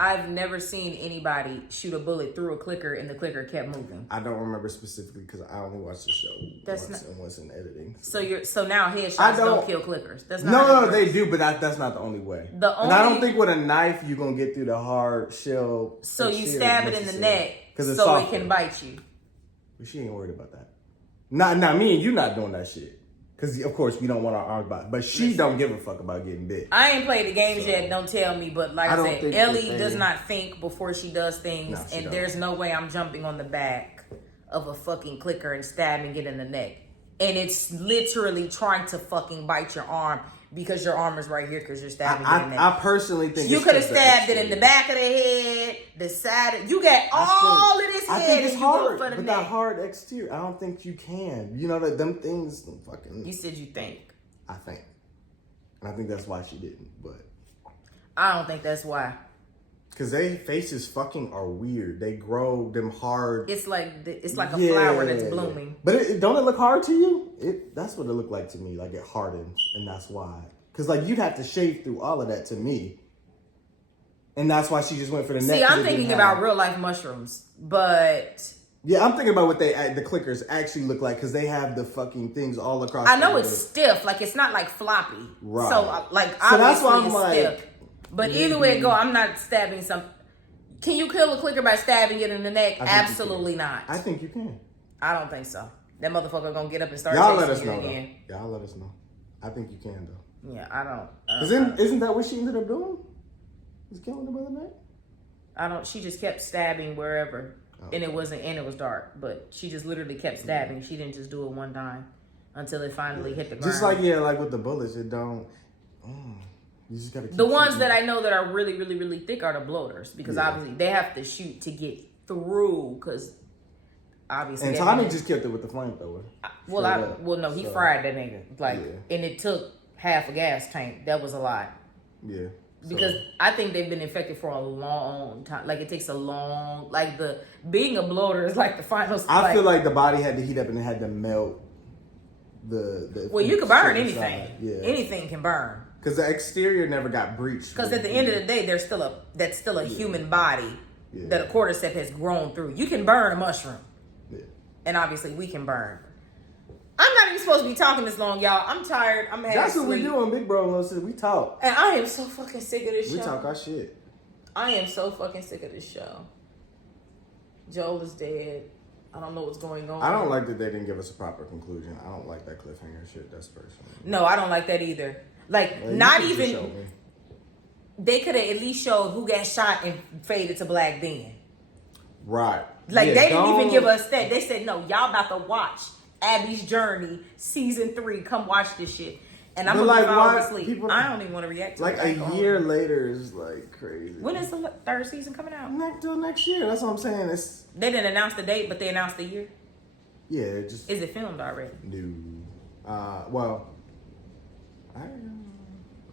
I've never seen anybody shoot a bullet through a clicker and the clicker kept moving. I don't remember specifically because I only watched the show once in editing. So now headshots don't kill clickers. That's not how No, it they works. do, but that's not the only way. The and I don't only- think with a knife you're gonna get through the hard shell. So you stab it in the neck because so it can bite you. But she ain't worried about that. Not me and you not doing that shit. Because of course we don't want our arms back. But she don't give a fuck about getting bit. I ain't played the games yet, don't tell me, but like I don't said, think Ellie that they- does not think before she does things, No, she and don't. there's no way I'm jumping on the back of a fucking clicker and stabbing it in the neck. And it's literally trying to fucking bite your arm because your arm is right here because you're stabbing it in the neck. I personally think You it's could have just the stabbed it in the exterior. back of the head, the side. You got all of this I head think and it's you hard, go for the but neck. that hard exterior, I don't think you can. You know that them things fucking. You said you think. I think, and I think that's why she didn't. But I don't think that's why. because they faces fucking are weird. They grow them hard. It's like a flower that's blooming. But don't it look hard to you? That's what it looked like to me. Like it hardens, and that's why. Because like you'd have to shave through all of that to me, and that's why she just went for the neck. See, 'cause I'm it didn't thinking have- about real life mushrooms, but Yeah, I'm thinking about what the clickers actually look like because they have the fucking things all across. I know the it's head. stiff. Like it's not like floppy. Right. So like So that's why obviously I'm it's like, stiff. But either way it go, I'm not stabbing some. Can you kill a clicker by stabbing it in the neck? I think you Absolutely can. not. I think you can. I don't think so. That motherfucker gonna get up and start Y'all let chasing us you know. again. Though. Y'all let us know. I think you can though. Yeah, I don't. Because isn't that what she ended up doing? Was killing her by the neck? I don't. She just kept stabbing wherever, and it was dark. But she just literally kept stabbing. She didn't just do it one time. until it finally hit the ground. Just like like with the bullets, it don't. You just gotta keep the ones shooting. that I know that are really, really, really thick are the bloaters because obviously they have to shoot to get through because obviously. And Tommy just killed it with the flamethrower. No, he fried that nigga and it took half a gas tank. That was a lot. Yeah. Because I think they've been infected for a long time. Like it takes a long, being a bloater is like the final. I feel like the body had to heat up and it had to melt. Well, you can burn anything. Inside. Yeah. Anything can burn. Because the exterior never got breached. Because at the end of the day, that's still a human body that a cordyceps has grown through. You can burn a mushroom. Yeah. And obviously we can burn. I'm not even supposed to be talking this long, y'all. I'm tired. I'm having That's what sleep. we do on Big Bro and Little Sis. We talk. And I am so fucking sick of this show. We talk our shit. I am so fucking sick of this show. Joel is dead. I don't know what's going on. I don't like that they didn't give us a proper conclusion. I don't like that cliffhanger shit. That's personal. No, I don't like that either. Not even. They could have at least showed who got shot and faded to black then. Right. They didn't even give us that. They said, no, y'all about to watch Abby's Journey season 3. Come watch this shit. And I'm gonna fall asleep. I don't even want to react to it. A year later is crazy. When is the 3rd season coming out? Till next year. That's what I'm saying. They didn't announce the date, but they announced the year. Yeah, it just is it filmed already? No. Well,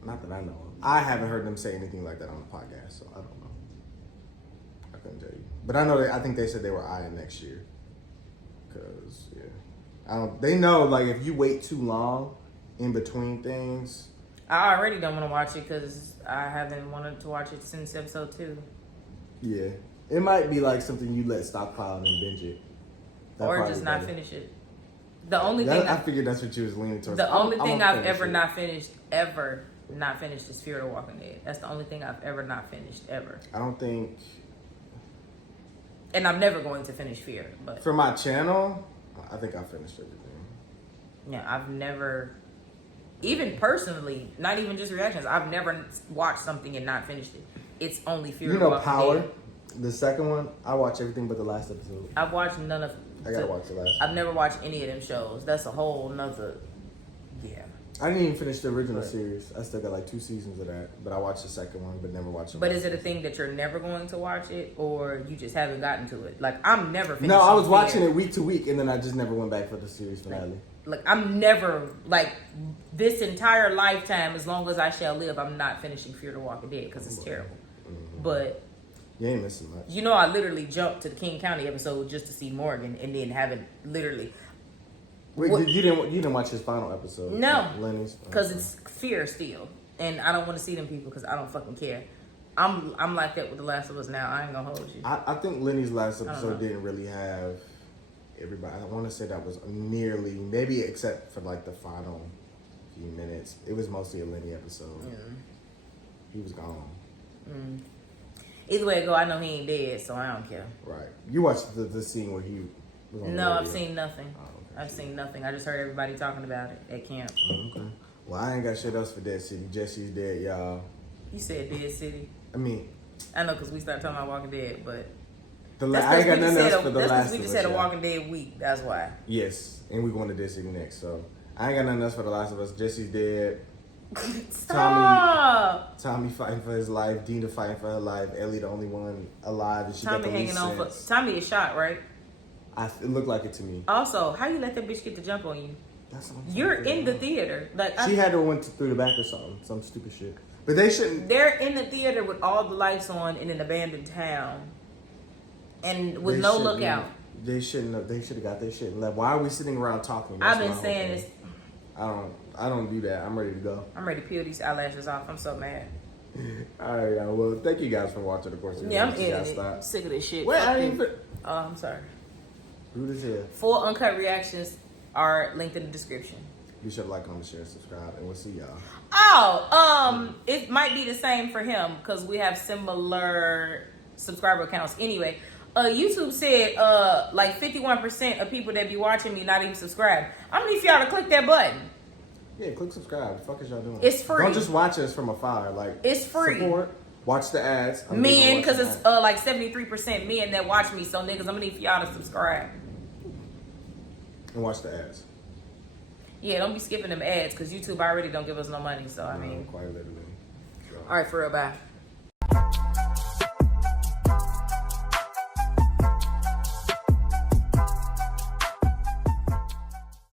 not that I know of. I haven't heard them say anything like that on the podcast, so I don't know. I couldn't tell you. But I know I think they said they were eyeing next year. Cause they know if you wait too long in between things. I already don't want to watch it because I haven't wanted to watch it since episode 2. Yeah, it might be something you let stockpile and binge it, or just not finish it. The only thing I figured that's what you was leaning towards. The only thing I've ever not finished is Fear the Walking Dead. That's the only thing I've ever not finished ever. I don't think. And I'm never going to finish Fear, but for my channel, I think I finished everything. Yeah, I've never, even personally, not even just reactions. I've never watched something and not finished it. It's only Fear the Walking Power, Dead. The second one. I watched everything but the last episode. I've watched none of. I gotta watch the last. I've never watched any of them shows. That's a whole nother. Yeah. I didn't even finish the original series. I still got 2 seasons of that. But I watched the second one, but never watched it. But is it a thing that you're never going to watch it, or you just haven't gotten to it? I'm never finishing. No, I was watching it week to week, and then I just never went back for the series finale. I'm never this entire lifetime, as long as I shall live, I'm not finishing Fear the Walking Dead because it's terrible. Mm-hmm. But you ain't missing much. I literally jumped to the King County episode just to see Morgan, and then haven't literally. Wait, you didn't watch his final episode? No, Lenny's, because it's Fear still, and I don't want to see them people because I don't fucking care. I'm like that with The Last of Us now. I ain't gonna hold you. I think Lenny's last episode didn't really have everybody. I want to say that was nearly, maybe except for the final few minutes. It was mostly a Lenny episode. Yeah. He was gone. Mm. Either way it go, I know he ain't dead, so I don't care. Right. You watched the scene where he was on the radio. I've seen nothing. Oh, okay. I've seen nothing. I just heard everybody talking about it at camp. Okay. Well, I ain't got shit else for Dead City. Jesse's dead, y'all. You said Dead City. I know because we started talking about Walking Dead, but I ain't got nothing else for the last. That's because we just had a Walking Dead week. That's why. Yes, and we going to Dead City next, so I ain't got nothing else for The Last of Us. Jesse's dead. Stop. Tommy fighting for his life. Dina fighting for her life. Ellie the only one alive, and she Tommy got the hanging on for. Tommy is shot, right? It looked like it to me. Also, how you let that bitch get the jump on you? You're in the theater. She had to went through the back or something. Some stupid shit. But they shouldn't. They're in the theater with all the lights on in an abandoned town, and with no lookout. They shouldn't have. They should have got their shit and left. Why are we sitting around talking? I've been saying this. I don't do that. I'm ready to go. I'm ready to peel these eyelashes off. I'm so mad. All right, y'all. Well, thank you guys for watching the course of the I'm sick of this shit. Wait, I didn't even. Oh, I'm sorry. Rude as hell. Full uncut reactions are linked in the description. Be sure to like, comment, share, subscribe, and we'll see y'all. It might be the same for him because we have similar subscriber accounts. Anyway, YouTube said 51% of people that be watching me not even subscribed. I'm gonna need for y'all to click that button. Yeah, click subscribe. The fuck is y'all doing? It's free. Don't just watch us from afar. It's free. Support. Watch the ads. Men, because it's 73% men that watch me. So niggas, I'm gonna need for y'all to subscribe and watch the ads. Yeah, don't be skipping them ads because YouTube already don't give us no money. So I mean, quite literally. So. all right, for real, bye.